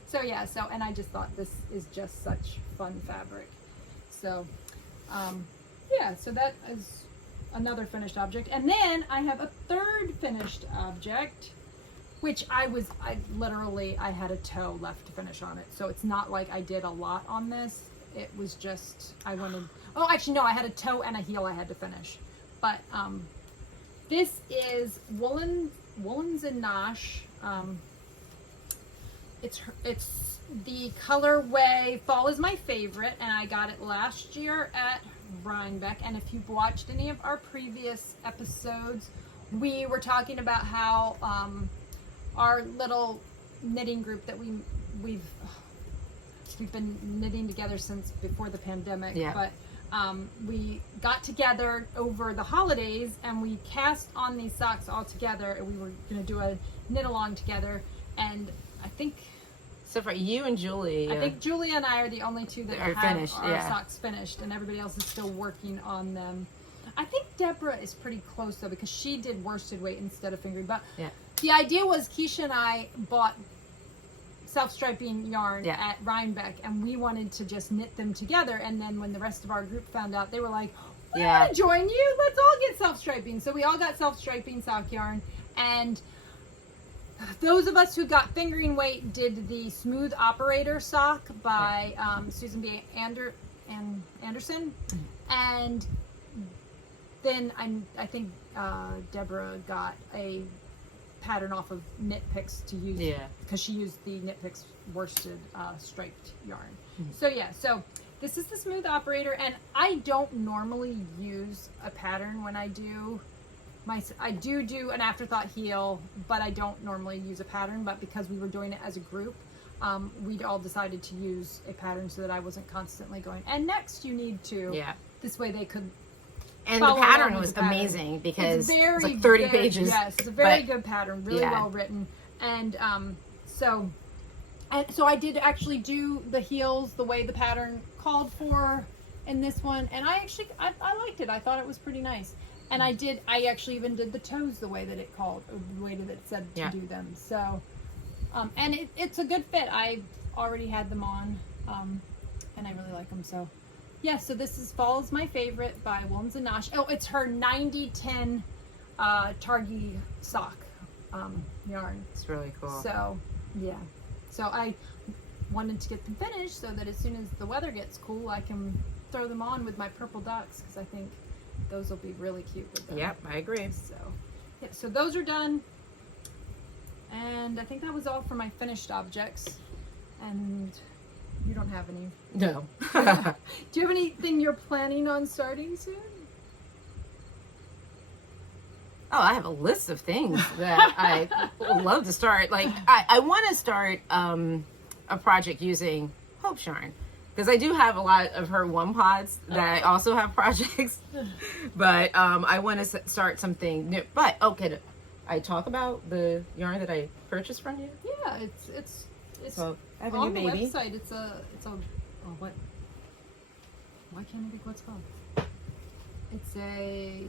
So yeah, and I just thought this is just such fun fabric. So, yeah, so that is another finished object. And then I have a third finished object, which I had a toe left to finish on it. So it's not like I did a lot on this. It was just, I had a toe and a heel I had to finish. But, this is Woolens and Nosh. It's the colorway Fall is my favorite, and I got it last year at Rhinebeck. And if you've watched any of our previous episodes, we were talking about how our little knitting group that we've been knitting together since before the pandemic. Yeah. But we got together over the holidays and we cast on these socks all together, and we were going to do a knit along together. And I think, so for you and Julie, I think Julie and I are the only two that are have finished, our socks finished, and everybody else is still working on them. I think Deborah is pretty close though, because she did worsted weight instead of fingering. But the idea was Kiesha and I bought self-striping yarn at Rhinebeck, and we wanted to just knit them together. And then when the rest of our group found out, they were like, we want to join you, let's all get self-striping. So we all got self-striping sock yarn, and those of us who got fingering weight did the Smooth Operator sock by Susan B. Anderson. And then I think Deborah got a pattern off of Knitpicks to use. Yeah. Because she used the Knitpicks worsted striped yarn. So yeah, so this is the smooth operator, and I don't normally use a pattern when I do I do an afterthought heel, but I don't normally use a pattern. But because we were doing it as a group, we'd all decided to use a pattern so that I wasn't constantly going, and next you need to. Yeah. This way they could. And the pattern was amazing because it's like 30 pages. Yes, it's a very good pattern, really well written. And so I did actually do the heels the way the pattern called for in this one, and I liked it. I thought it was pretty nice. And I actually even did the toes the way that it called, or the way that it said to do them. So, and it's a good fit. I already had them on, and I really like them. So, yeah, so this is Fall is My Favorite by Woolens and Nosh. Oh, it's her 90-10 Targhee sock yarn. It's really cool. So, yeah. So I wanted to get them finished so that as soon as the weather gets cool, I can throw them on with my purple ducks, because I think those will be really cute with them. Yep, I agree. So, yeah, so those are done. And I think that was all for my finished objects. And you don't have any. No. Do you have anything you're planning on starting soon? Oh, I have a list of things that I would love to start. Like, I want to start a project using Hope's yarn, because I do have a lot of her one pods that I also have projects. But I want to start something new. But okay, I talk about the yarn that I purchased from you. Yeah, it's So I have a on new the baby. website. It's a what? Why can't I think what's called? It's a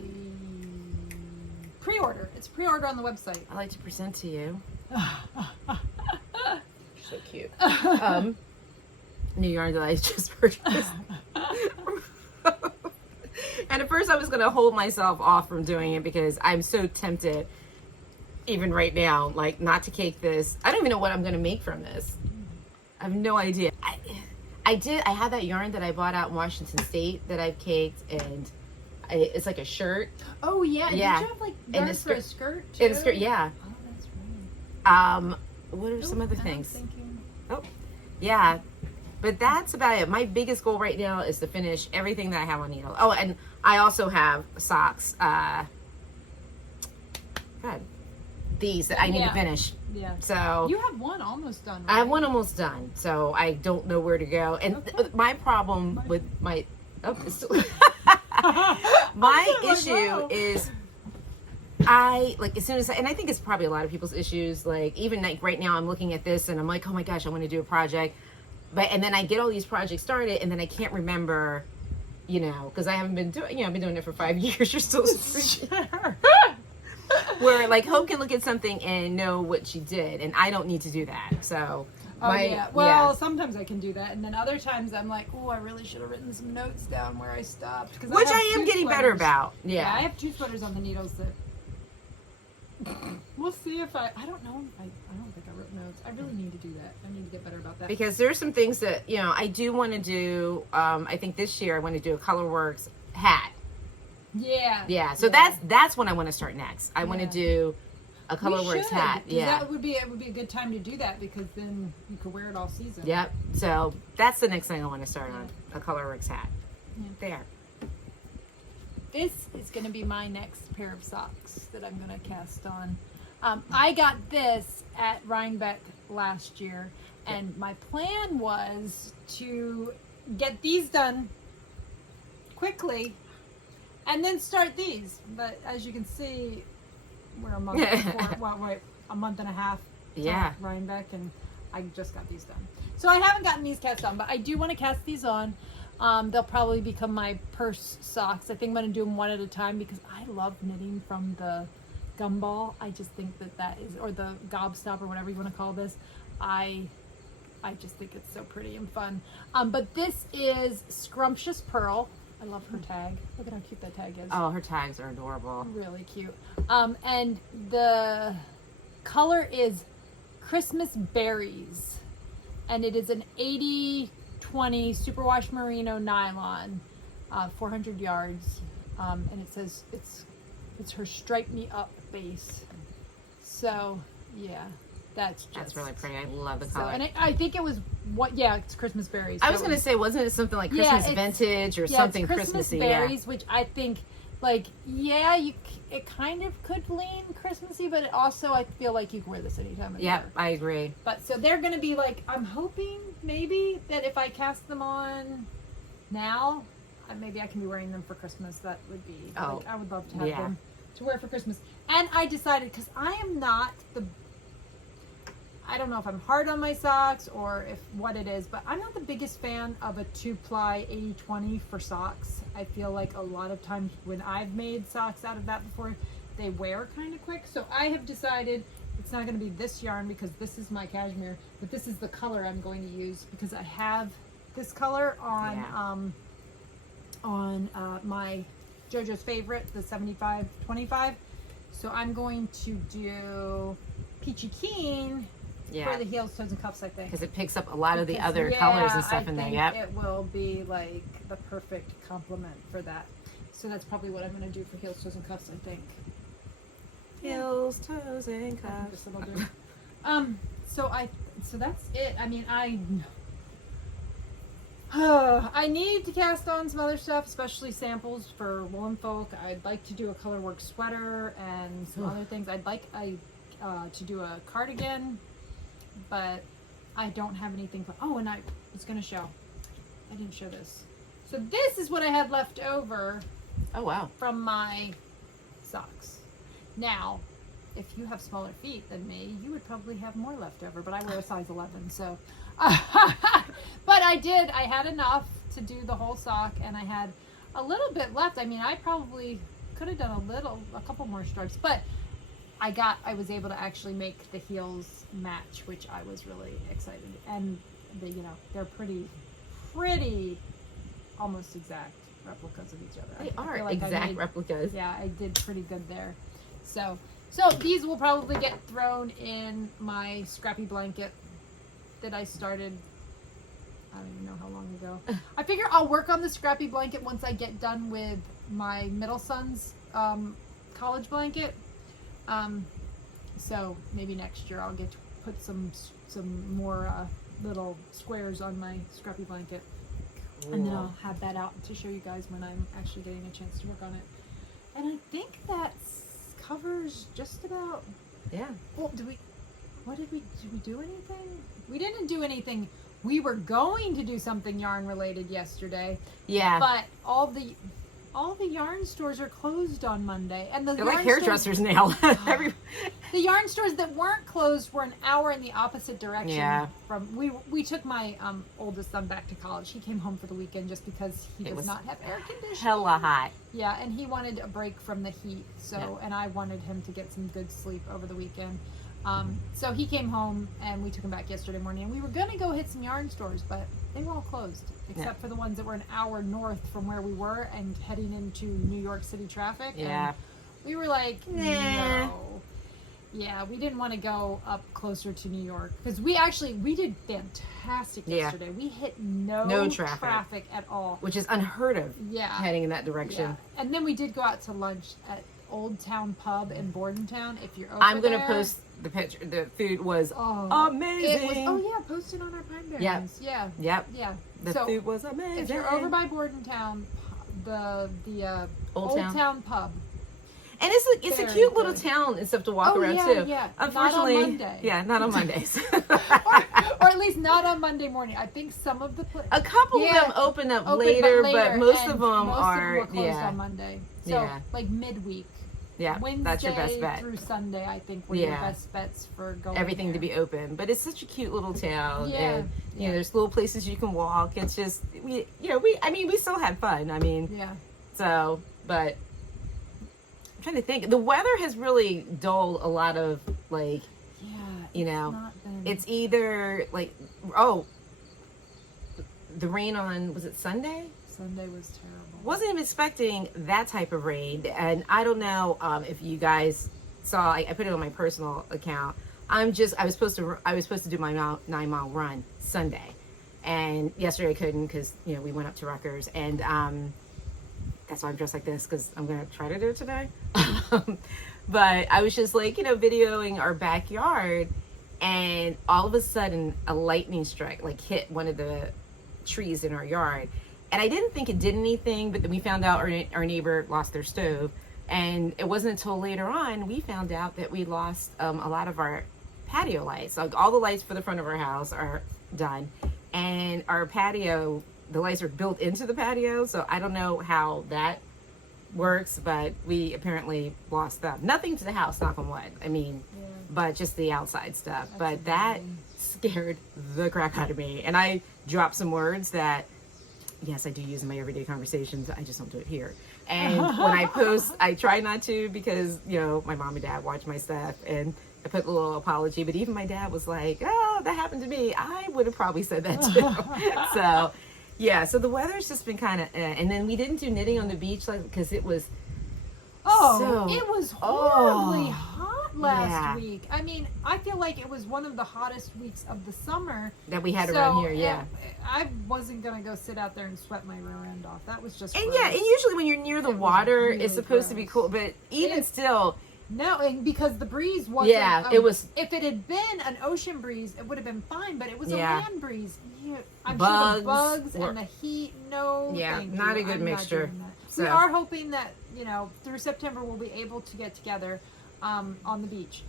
pre-order. It's pre-order on the website. I like to present to you. So cute. New yarn that I just purchased. And at first I was going to hold myself off from doing it because I'm so tempted, even right now, like not to cake this. I don't even know what I'm going to make from this. I have no idea. I had that yarn that I bought out in Washington State that I've caked, and it's like a shirt. Oh yeah, Yeah. Did you have like yarn for a skirt too? In a skirt, yeah. Oh, that's right. What are some other I'm things? thinking. Oh, yeah. But that's about it. My biggest goal right now is to finish everything that I have on needle. Oh, and I also have socks. God, these that I need to finish. Yeah. So You have one almost done, right? I have one almost done. So I don't know where to go. And my problem with my my issue is as soon as and I think it's probably a lot of people's issues. Like even like right now, I'm looking at this and I'm like, oh my gosh, I want to do a project. And then I get all these projects started, and then I can't remember, because I haven't been doing, I've been doing it for 5 years. You're still where like Hope can look at something and know what she did, and I don't need to do that. So, sometimes I can do that, and then other times I'm like, oh, I really should have written some notes down where I stopped. Which I am getting better about. Yeah, I have 2 sweaters on the needles that. We'll see if I don't know. I don't think I wrote notes. I really need to do that. I need to get better about that. Because there's some things that, I do want to do. I think this year I want to do a Colorworks hat. Yeah. Yeah. So that's when I want to start next. I want to do a Colorworks hat. Yeah. It would be a good time to do that, because then you could wear it all season. Yep. So that's the next thing I want to start on, a Colorworks hat. Yeah. There. This is going to be my next pair of socks that I'm going to cast on. I got this at Rhinebeck last year, and my plan was to get these done quickly and then start these. But as you can see, we're a month before, a month and a half to Rhinebeck, and I just got these done. So I haven't gotten these cast on, but I do want to cast these on. They'll probably become my purse socks. I think I'm going to do them one at a time, because I love knitting from the gumball. I just think that is, or the gobstop, or whatever you want to call this. I just think it's so pretty and fun. But this is Scrumptious Pearl. I love her tag. Look at how cute that tag is. Oh, her tags are adorable. Really cute. And the color is Christmas Berries. And it is an 80-20 superwash merino nylon, 400 yards. And it says it's her Stripe Me Up base. So yeah, that's really pretty. I love the so, color. and I think it was it's Christmas berries. I was gonna say, wasn't it something like Christmas vintage or something it's Christmas Christmassy? berries, which I think, like, it kind of could lean Christmassy, but it also, I feel like you can wear this any time of year. I agree. But so they're gonna be like, I'm hoping maybe that if I cast them on now, maybe I can be wearing them for Christmas. That would be, like, I would love to have them to wear for Christmas. And I decided, because I am not I don't know if I'm hard on my socks or if what it is, but I'm not the biggest fan of a 2-ply 80-20 for socks. I feel like a lot of times when I've made socks out of that before, they wear kind of quick. So I have decided it's not going to be this yarn because this is my cashmere, but this is the color I'm going to use because I have this color on my Jojo's favorite, the 75-25. So I'm going to do Peachy Keen for the heels, toes, and cuffs, I think. Because it picks up a lot of the other colors and stuff in there. Yep. It will be like the perfect complement for that. So that's probably what I'm going to do for heels, toes, and cuffs, I think. Heels, toes, and cuffs. So that's it. I mean, I need to cast on some other stuff, especially samples for Woolen Folk. I'd like to do a colorwork sweater and some other things. I'd like to do a cardigan, but I don't have anything. And I was going to show. I didn't show this. So this is what I had left over. Oh, wow. From my socks. Now, if you have smaller feet than me, you would probably have more left over, but I wear a size 11, so. But I had enough to do the whole sock, and I had a little bit left. I mean, I probably could have done a couple more strokes, but I was able to actually make the heels match, which I was really excited. And they're pretty almost exact replicas of each other. They are exact replicas. Yeah, I did pretty good there. So these will probably get thrown in my scrappy blanket that I started, I don't even know how long ago. I figure I'll work on the scrappy blanket once I get done with my middle son's college blanket. So maybe next year I'll get to put some more little squares on my scrappy blanket. Cool. And then I'll have that out to show you guys when I'm actually getting a chance to work on it. And I think that covers just about. Yeah. Well, did we do anything? We didn't do anything. We were going to do something yarn related yesterday. Yeah. But all the yarn stores are closed on Monday, and they're like hairdressers now. The yarn stores that weren't closed were an hour in the opposite direction. Yeah. We took my oldest son back to college. He came home for the weekend just because he does not have air conditioning. Hella hot. Yeah, and he wanted a break from the heat. And I wanted him to get some good sleep over the weekend. So he came home and we took him back yesterday morning, and we were going to go hit some yarn stores, but they were all closed except for the ones that were an hour north from where we were and heading into New York City traffic. Yeah. And we were like, no. Yeah, we didn't want to go up closer to New York because we did fantastic yesterday. We hit no traffic at all, which is unheard of. Yeah. Heading in that direction. Yeah. And then we did go out to lunch at Old Town Pub in Bordentown. If you're over I'm gonna post the picture. The food was amazing. Post it on our Pine Barrens. Yep. Yeah. The food was amazing. If you're over by Bordentown, the Old Town Pub. And it's a cute little town and stuff to walk around too. Yeah. Unfortunately, not on Monday. Yeah, not on Mondays. or at least not on Monday morning. I think some of the a couple of them open up later, but most of them are closed on Monday. So like midweek. Yeah, Wednesday that's your best bet. Through Sunday, I think, were your best bets for going everything there. To be open. But it's such a cute little town, and you know, there's little places you can walk. It's just we still had fun. I mean, So, but I'm trying to think. The weather has really dulled a lot of like, it's either like the rain on, was it Sunday? Sunday was terrible. Wasn't even expecting that type of rain, and I don't know if you guys saw. I put it on my personal account. I was supposed to do my 9-mile run Sunday, and yesterday I couldn't because we went up to Rutgers, and that's why I'm dressed like this, because I'm going to try to do it today. But I was just like, videoing our backyard, and all of a sudden a lightning strike like hit one of the trees in our yard. And I didn't think it did anything, but then we found out our neighbor lost their stove. And it wasn't until later on we found out that we lost a lot of our patio lights. Like all the lights for the front of our house are done. And our patio, the lights are built into the patio. So I don't know how that works, but we apparently lost them. Nothing to the house, knock on wood. I mean, but just the outside stuff. But that scared the crap out of me. And I dropped some words that, yes, I do use in my everyday conversations. I just don't do it here. And when I post, I try not to, because, my mom and dad watch my stuff, and I put a little apology. But even my dad was like, oh, that happened to me. I would have probably said that too. So, yeah. So the weather's just been kind of, and then we didn't do knitting on the beach because it was, it was horribly hot last week. I mean, I feel like it was one of the hottest weeks of the summer that we had around here. Yeah, I wasn't gonna go sit out there and sweat my rear end off. That was just and gross. and usually when you're near the water, really it's supposed to be cool. But even still, no, and because the breeze wasn't. Yeah, it was. If it had been an ocean breeze, it would have been fine. But it was a land breeze. I'm sure the bugs and the heat. No, not a good mixture. So. We are hoping that through September we'll be able to get together on the beach,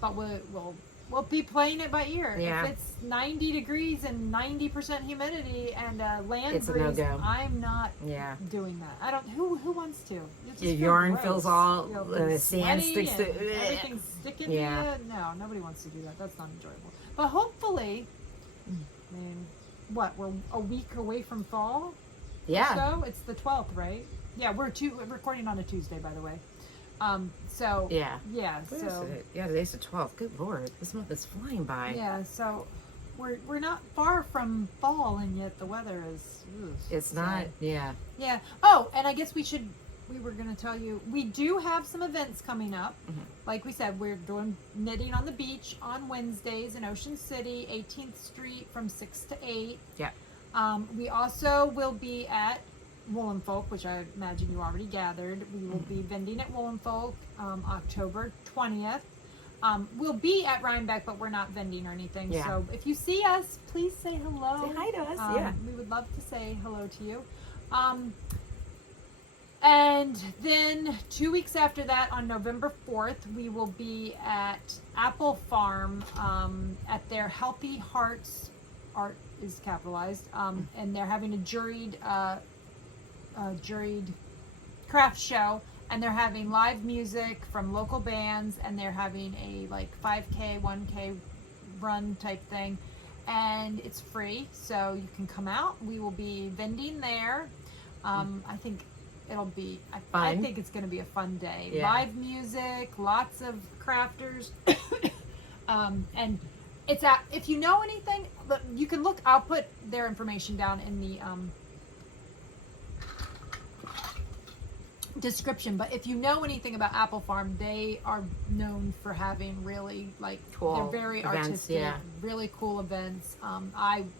but we'll be playing it by ear. Yeah. If it's 90 degrees and 90% humidity and land it's breeze, a no-go. I'm not doing that. I don't. Who wants to? Your yarn feels all sand sticks to everything's sticking to you. No, nobody wants to do that. That's not enjoyable. But hopefully, I mean, we're a week away from fall. Yeah. So it's the 12th, right? Yeah, we're recording on a Tuesday, by the way. So yeah. So today's the 12th. Good Lord, this month is flying by. Yeah, so we're not far from fall, and yet the weather is. It's not. Yeah. Yeah. Oh, and I guess we were going to tell you, we do have some events coming up. Mm-hmm. Like we said, we're doing knitting on the beach on Wednesdays in Ocean City, 18th Street from 6 to 8. Yeah. We also will be at Woolen Folk, which I imagine you already gathered. We will be vending at Woolen Folk October 20th. We'll be at Rhinebeck, but we're not vending or anything. Yeah. So if you see us, please say hello. Say hi to us. We would love to say hello to you. And then 2 weeks after that, on November 4th, we will be at Apple Farm at their Healthy Hearts, art is capitalized, and they're having a juried craft show, and they're having live music from local bands, and they're having a 5K, 1K run type thing, and it's free, so you can come out. We will be vending there. I think it'll be I think it's going to be a fun day. Live music, lots of crafters, and it's if you know anything, you can look. I'll put their information down in the description. But if you know anything about Apple Farm, they are known for having really cool. They're very events, artistic, really cool events.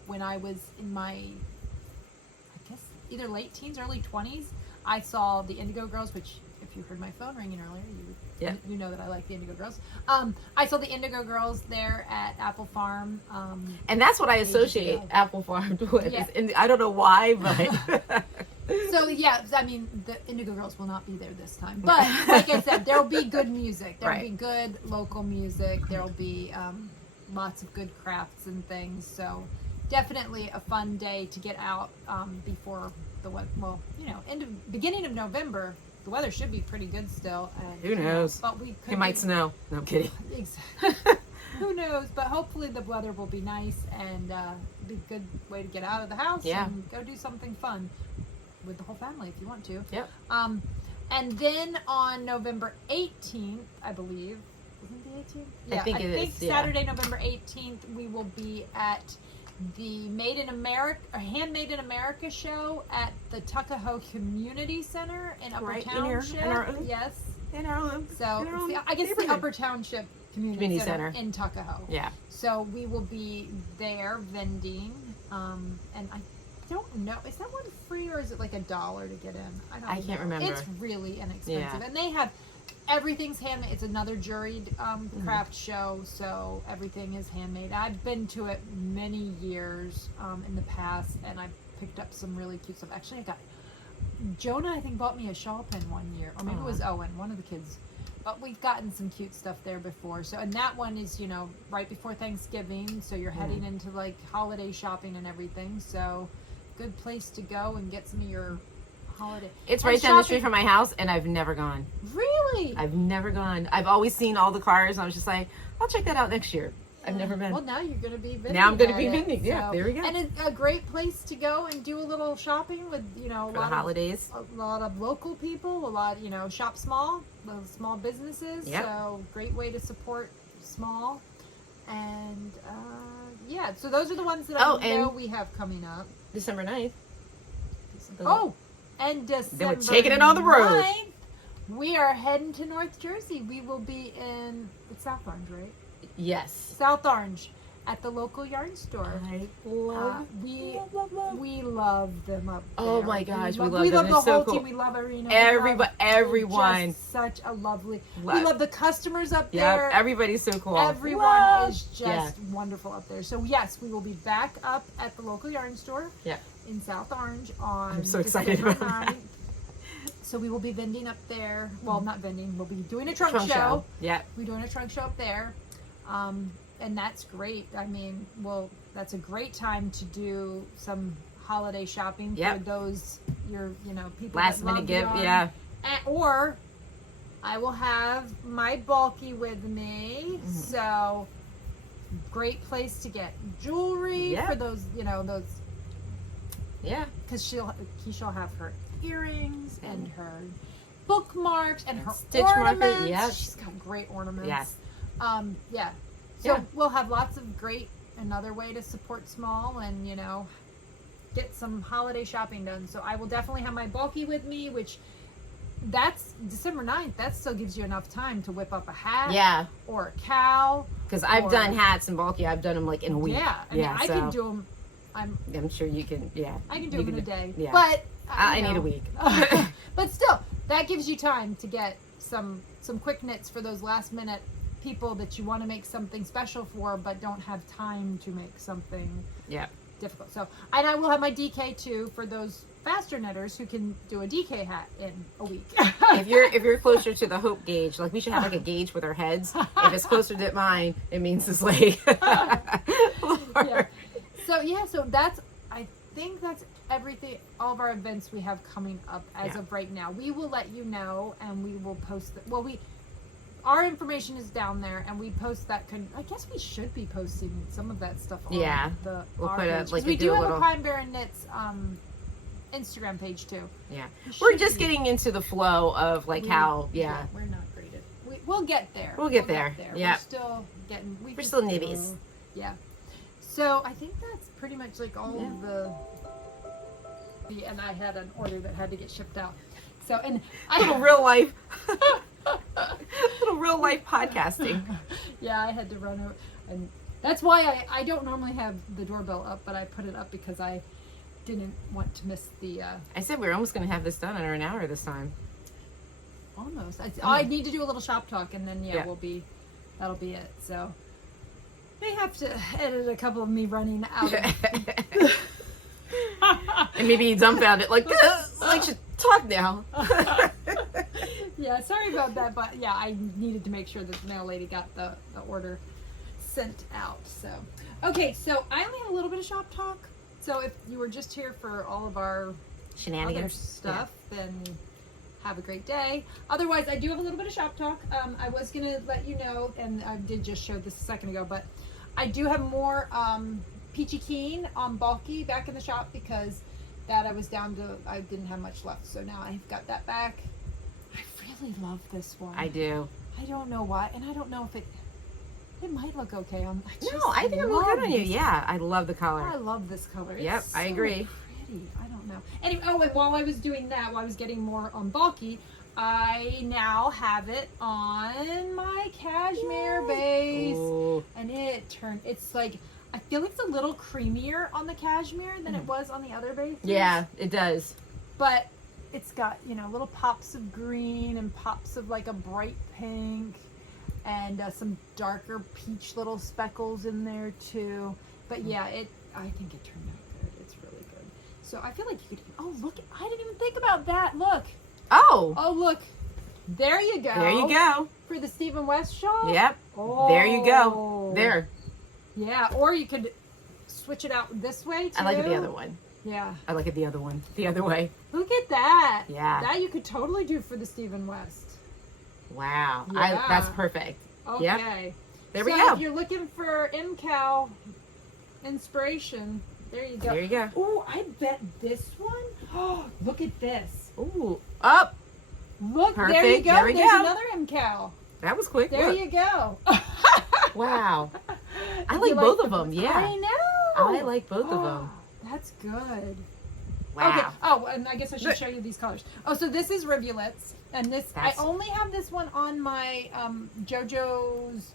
When I was in my, I guess either late teens, early 20s, I saw the Indigo Girls, which if you heard my phone ringing earlier, you know that I like the Indigo Girls. I saw the Indigo Girls there at Apple Farm. And that's what I associate Apple Farm with. Yeah. I don't know why, but... So, I mean, the Indigo Girls will not be there this time. But, like I said, there will be good music. There will be good local music. There will be lots of good crafts and things. So, definitely a fun day to get out before the weather. Well, beginning of November, the weather should be pretty good still. And, who knows? But it might snow. No, I'm kidding. Exactly. Who knows? But hopefully the weather will be nice and be a good way to get out of the house and go do something fun with the whole family if you want to. Yep. And then on November 18th, I believe, isn't the 18th? Yeah, I think Saturday, November 18th, we will be at the Handmade in America show at the Tuckahoe Community Center in Upper Township. In our own. Yes. In our own. So I guess the Upper Township Community Center in Tuckahoe. Yeah. So we will be there vending, and I don't know. Is that one free or is it like $1 to get in? I can't remember. It's really inexpensive. Yeah. And they have, everything's handmade. It's another juried craft show, so everything is handmade. I've been to it many years in the past, and I've picked up some really cute stuff. Actually, I got, Jonah, I think, bought me a shawl pin one year. Or maybe it was Owen, one of the kids. But we've gotten some cute stuff there before. So, and that one is, you know, right before Thanksgiving. So you're heading into like holiday shopping and everything. So good place to go and get some of your holiday. It's right down the street from my house, and I've never gone. Really? I've never gone. I've always seen all the cars, and I was just like, I'll check that out next year. I've never been. Well, now you're going to be vending. Now I'm going to be vending. Yeah, there we go. And it's a great place to go and do a little shopping with, you know, For the holidays. A lot of local people, a lot, you know, shop small, small businesses. Yep. So great way to support small. And yeah, so those are the ones that I know we have coming up. December 9th. And December Then we're taking it on the road. 9th, we are heading to North Jersey. We will be in South Orange, right? Yes. South Orange at the local yarn store. I love, we love them up there. Oh my gosh, we love them. We love They're the so whole cool. team. We love Arena. Everyone. Just such a lovely. We love the customers up Yeah, there. everybody's so cool. Everyone is just wonderful up there. So yes, we will be back up at the local yarn store. Yeah. In South Orange on I'm so excited December about that. 9th. So we will be vending up there. Well, not vending. We'll be doing a trunk show. Yeah. We're doing a trunk show up there. And that's great. I mean, well, that's a great time to do some holiday shopping for those people last that minute love gift. yarn. Yeah. Or I will have my bulky with me. So great place to get jewelry for those, those. Yeah. Because Kiesha will have her earrings and her bookmarks and her stitch ornaments. marker. Yeah. She's got great ornaments. Yes. Yeah. So we'll have lots of great, another way to support small and, get some holiday shopping done. So I will definitely have my bulky with me, which that's December 9th. That still gives you enough time to whip up a hat. Yeah. Or a cow. Because I've done hats and bulky. I've done them like in a week. Yeah. I mean, I can do them. I'm sure you can. Yeah. I can do them in a day. Yeah. But I need a week. But still, that gives you time to get some quick knits for those last minute people that you want to make something special for, but don't have time to make something difficult. So, and I will have my DK too for those faster knitters who can do a DK hat in a week. if you're closer to the Hope gauge, like we should have like a gauge with our heads. If it's closer to mine, it means it's like. So that's, I think that's everything, all of our events we have coming up as of right now. We will let you know, and we will post our information is down there, and we post that. I guess we should be posting some of that stuff on we'll our put page. like we do have little... a Pine Barren Knits Instagram page too. Yeah, we're just getting into the flow of like how we're not graded. We'll get there. We'll get there. Yeah, we're still getting. We're still newbies. Yeah. So I think that's pretty much like all of the. And I had an order that had to get shipped out. So and little real life. Little real life podcasting. Yeah, I had to run over, and that's why I don't normally have the doorbell up, but I put it up because I didn't want to miss the. I said we were almost going to have this done under an hour this time. Almost. I need to do a little shop talk, and then that'll be it. So may have to edit a couple of me running out. And maybe you dumbfounded like should talk now. Yeah, sorry about that, but yeah, I needed to make sure that the mail lady got the order sent out. So okay, so I only have a little bit of shop talk. So if you were just here for all of our shenanigans other stuff, then have a great day. Otherwise, I do have a little bit of shop talk. I was gonna let you know, and I did just show this a second ago, but I do have more Peachy Keen on bulky back in the shop because that I didn't have much left. So now I've got that back. I really love this one. I do. I don't know why, and I don't know if it might look okay on. I think it will look good on you. Yeah, I love the color. I love this color. Yep, it's I agree. Pretty. I don't know. Anyway, and while I was doing that, while I was getting more on bulky, I now have it on my cashmere base, and it's like I feel like it's a little creamier on the cashmere than it was on the other bases. Yeah, it does. But it's got, you know, little pops of green and pops of like a bright pink and some darker peach little speckles in there too. But yeah, I think it turned out good. It's really good. So I feel like you could, oh look, I didn't even think about that. Look. Oh, look. There you go. There you go. For the Stephen West shawl? Yep. Oh. There you go. There. Yeah, or you could switch it out this way too. I like it the other one. Yeah. I like it the other one. The other way. Look at that. Yeah. That you could totally do for the Stephen West. Wow. Yeah. That's perfect. Okay. Yep. There we So go. if you're looking for MCal inspiration, there you go. There you go. Oh, I bet this one. Oh, look at this. Ooh. Up. Look, Perfect. there you go. There we There's go. another MCal. That was quick. There Look. you go. Wow. I You like both of the- them. Yeah. I know. I like both of them. That's good. Wow. Okay. Oh, and I guess I should show you these colors. Oh, so this is rivulets, and this That's- I only have this one on my Jojo's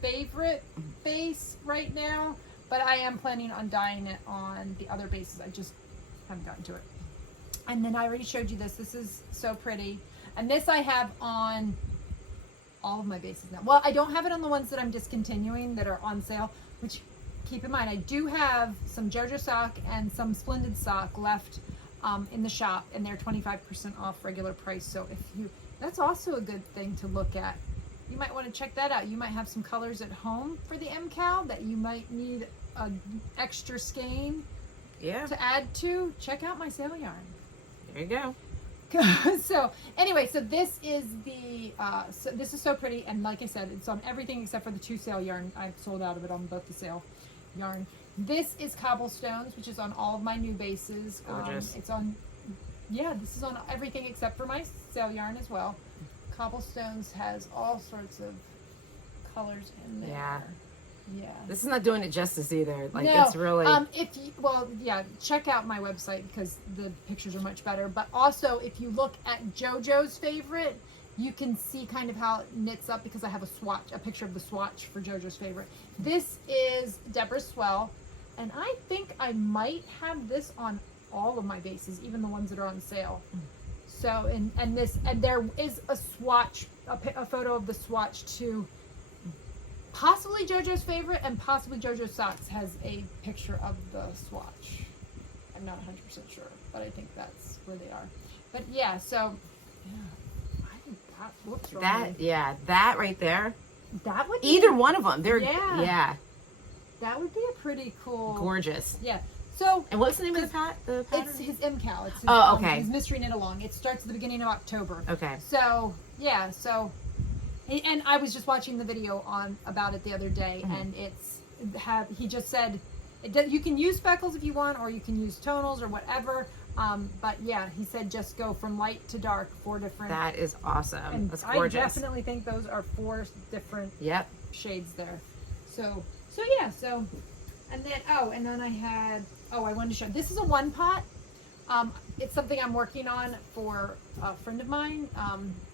favorite base right now, but I am planning on dyeing it on the other bases. I just haven't gotten to it. And then I already showed you this. This is so pretty, and this I have on all of my bases now. Well, I don't have it on the ones that I'm discontinuing that are on sale, which keep in mind, I do have some Jojo sock and some Splendid sock left in the shop, and they're 25% off regular price. So if you, that's also a good thing to look at. You might want to check that out. You might have some colors at home for the MCal that you might need an extra skein to add to. Check out my sale yarn. There you go. So anyway, so this is the this is so pretty, and like I said, it's on everything except for the 2 sale yarn. I've sold out of it on both the sale yarn. This is Cobblestones, which is on all of my new bases. Gorgeous. It's on, yeah, this is on everything except for my sale yarn as well. Cobblestones has all sorts of colors in there. Yeah. Yeah. This is not doing it justice either. Like, No, it's really. if you, well, yeah, check out my website because the pictures are much better. But also, if you look at Jojo's favorite, you can see kind of how it knits up because I have a swatch, a picture of the swatch for Jojo's favorite. This is Deborah's Swell, and I think I might have this on all of my bases, even the ones that are on sale. So, and there is a swatch, a photo of the swatch too. Possibly Jojo's favorite, and possibly Jojo's socks has a picture of the swatch. I'm not 100% sure, but I think that's where they are. But yeah, so yeah, I think that looks right. That right there. That would be, Either one of them. They're yeah. That would be a pretty cool. Gorgeous. Yeah. So And what's the name of the pattern? it's his MCal. It's his, okay. His mystery Knitalong. It starts at the beginning of October. Okay. So yeah, so. And I was just watching the video about it the other day, and he just said you can use speckles if you want, or you can use tonals or whatever. But yeah, he said just go from light to dark, 4 different. That is awesome. And That's gorgeous. I definitely think those are 4 different shades there. So yeah, so and then I wanted to show. This is a 1 pot. It's something I'm working on for a friend of mine,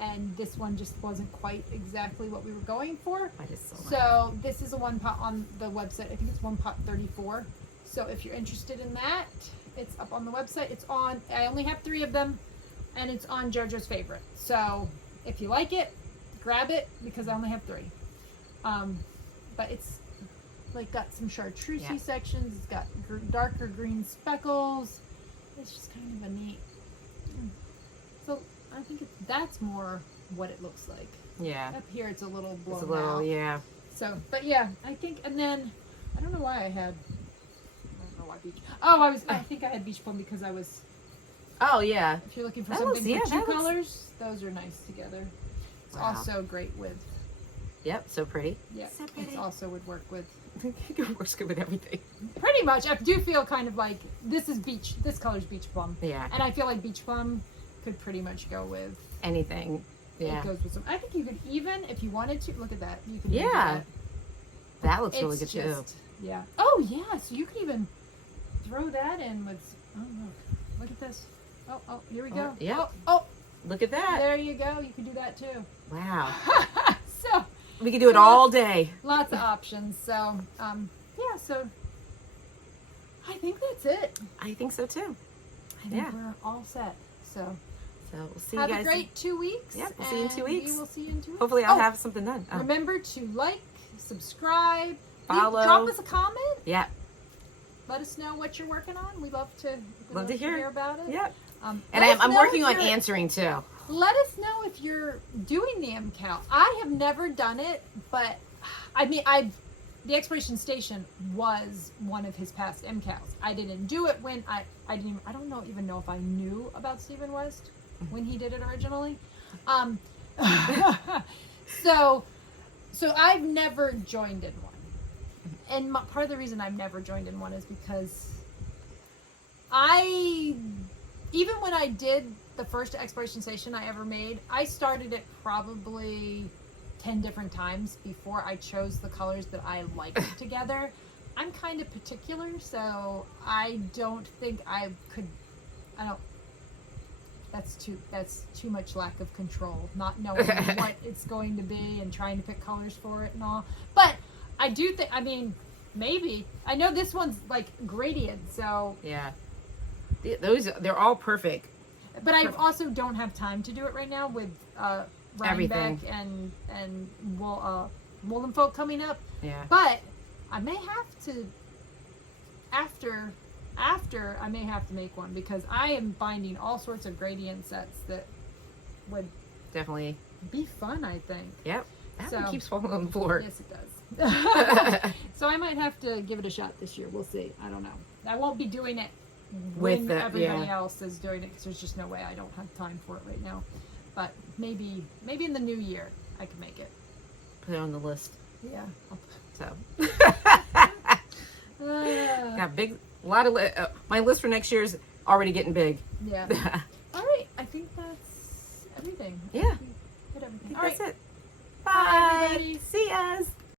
and this one just wasn't quite exactly what we were going for. So this is a 1 pot on the website. I think it's 1 pot 34. So if you're interested in that, it's up on the website. I only have 3 of them, and it's on Jojo's favorite. So if you like it, grab it because I only have 3. But it's like got some chartreusey sections. It's got darker green speckles. It's just kind of a neat. So I think that's more what it looks like. Yeah. Up here, it's a little blown It's a little, out. yeah. So, but yeah, I think, and then I don't know why I don't know why beach. Oh, I think I had beach plum because I was. Oh yeah. If you're looking for That something looks- for yeah, 2 that looks- colors, those are nice together. It's Wow. also great with. Yep. So pretty. Yeah. So pretty. It also would work with. It works good with everything. Pretty much, I do feel kind of like this color's beach plum. Yeah. And I feel like beach plum could pretty much go with Anything. Yeah. It goes with some. I think you could even, if you wanted to, look at that. You could. Yeah. That looks really It's good too. just, yeah. Oh yeah. So you could even throw that in with. Oh look at this. Oh, here we go. Yeah. Oh, Look at that. there you go. You could do that too. Wow. So We could do it all day. lots of options. So yeah, so I think that's it. I think so too. I think we're all set. So we'll see have you guys. a great 2 weeks. Yeah, we'll see you in 2 weeks. We will see you in 2 weeks. Hopefully I'll have something done. Oh. Remember to like, subscribe, Follow. drop us a comment. Yeah. Let us know what you're working on. We'd love to hear about it. Yeah. And I'm working on answering too. Let us know if you're doing the MCal. I have never done it, but I mean, the Exploration Station was one of his past MCals. I didn't do it when I don't even know if I knew about Stephen West when he did it originally. So I've never joined in one. And part of the reason I've never joined in one is because even when I did the first Exploration Station I ever made, I started it probably 10 different times before I chose the colors that I liked together. I'm kind of particular, so I don't think that's too much lack of control, not knowing what it's going to be and trying to pick colors for it and all. But I do think, I mean, maybe. I know this one's like gradient, so. Yeah. They're all perfect. But I also don't have time to do it right now with Rhinebeck and Woolen Folk coming up. Yeah. But I may have to, after I may have to make one because I am finding all sorts of gradient sets that would definitely be fun, I think. Yep. That one keeps falling on the floor. Yes, it does. So I might have to give it a shot this year. We'll see. I don't know. I won't be doing it when everybody else is doing it because there's just no way. I don't have time for it right now. But maybe in the new year I can make it. Put it on the list. Yeah. So. Got a lot of my list for next year is already getting big. Yeah. All right. I think that's everything. Yeah. Hit everything. That's it. Bye, everybody. See yas.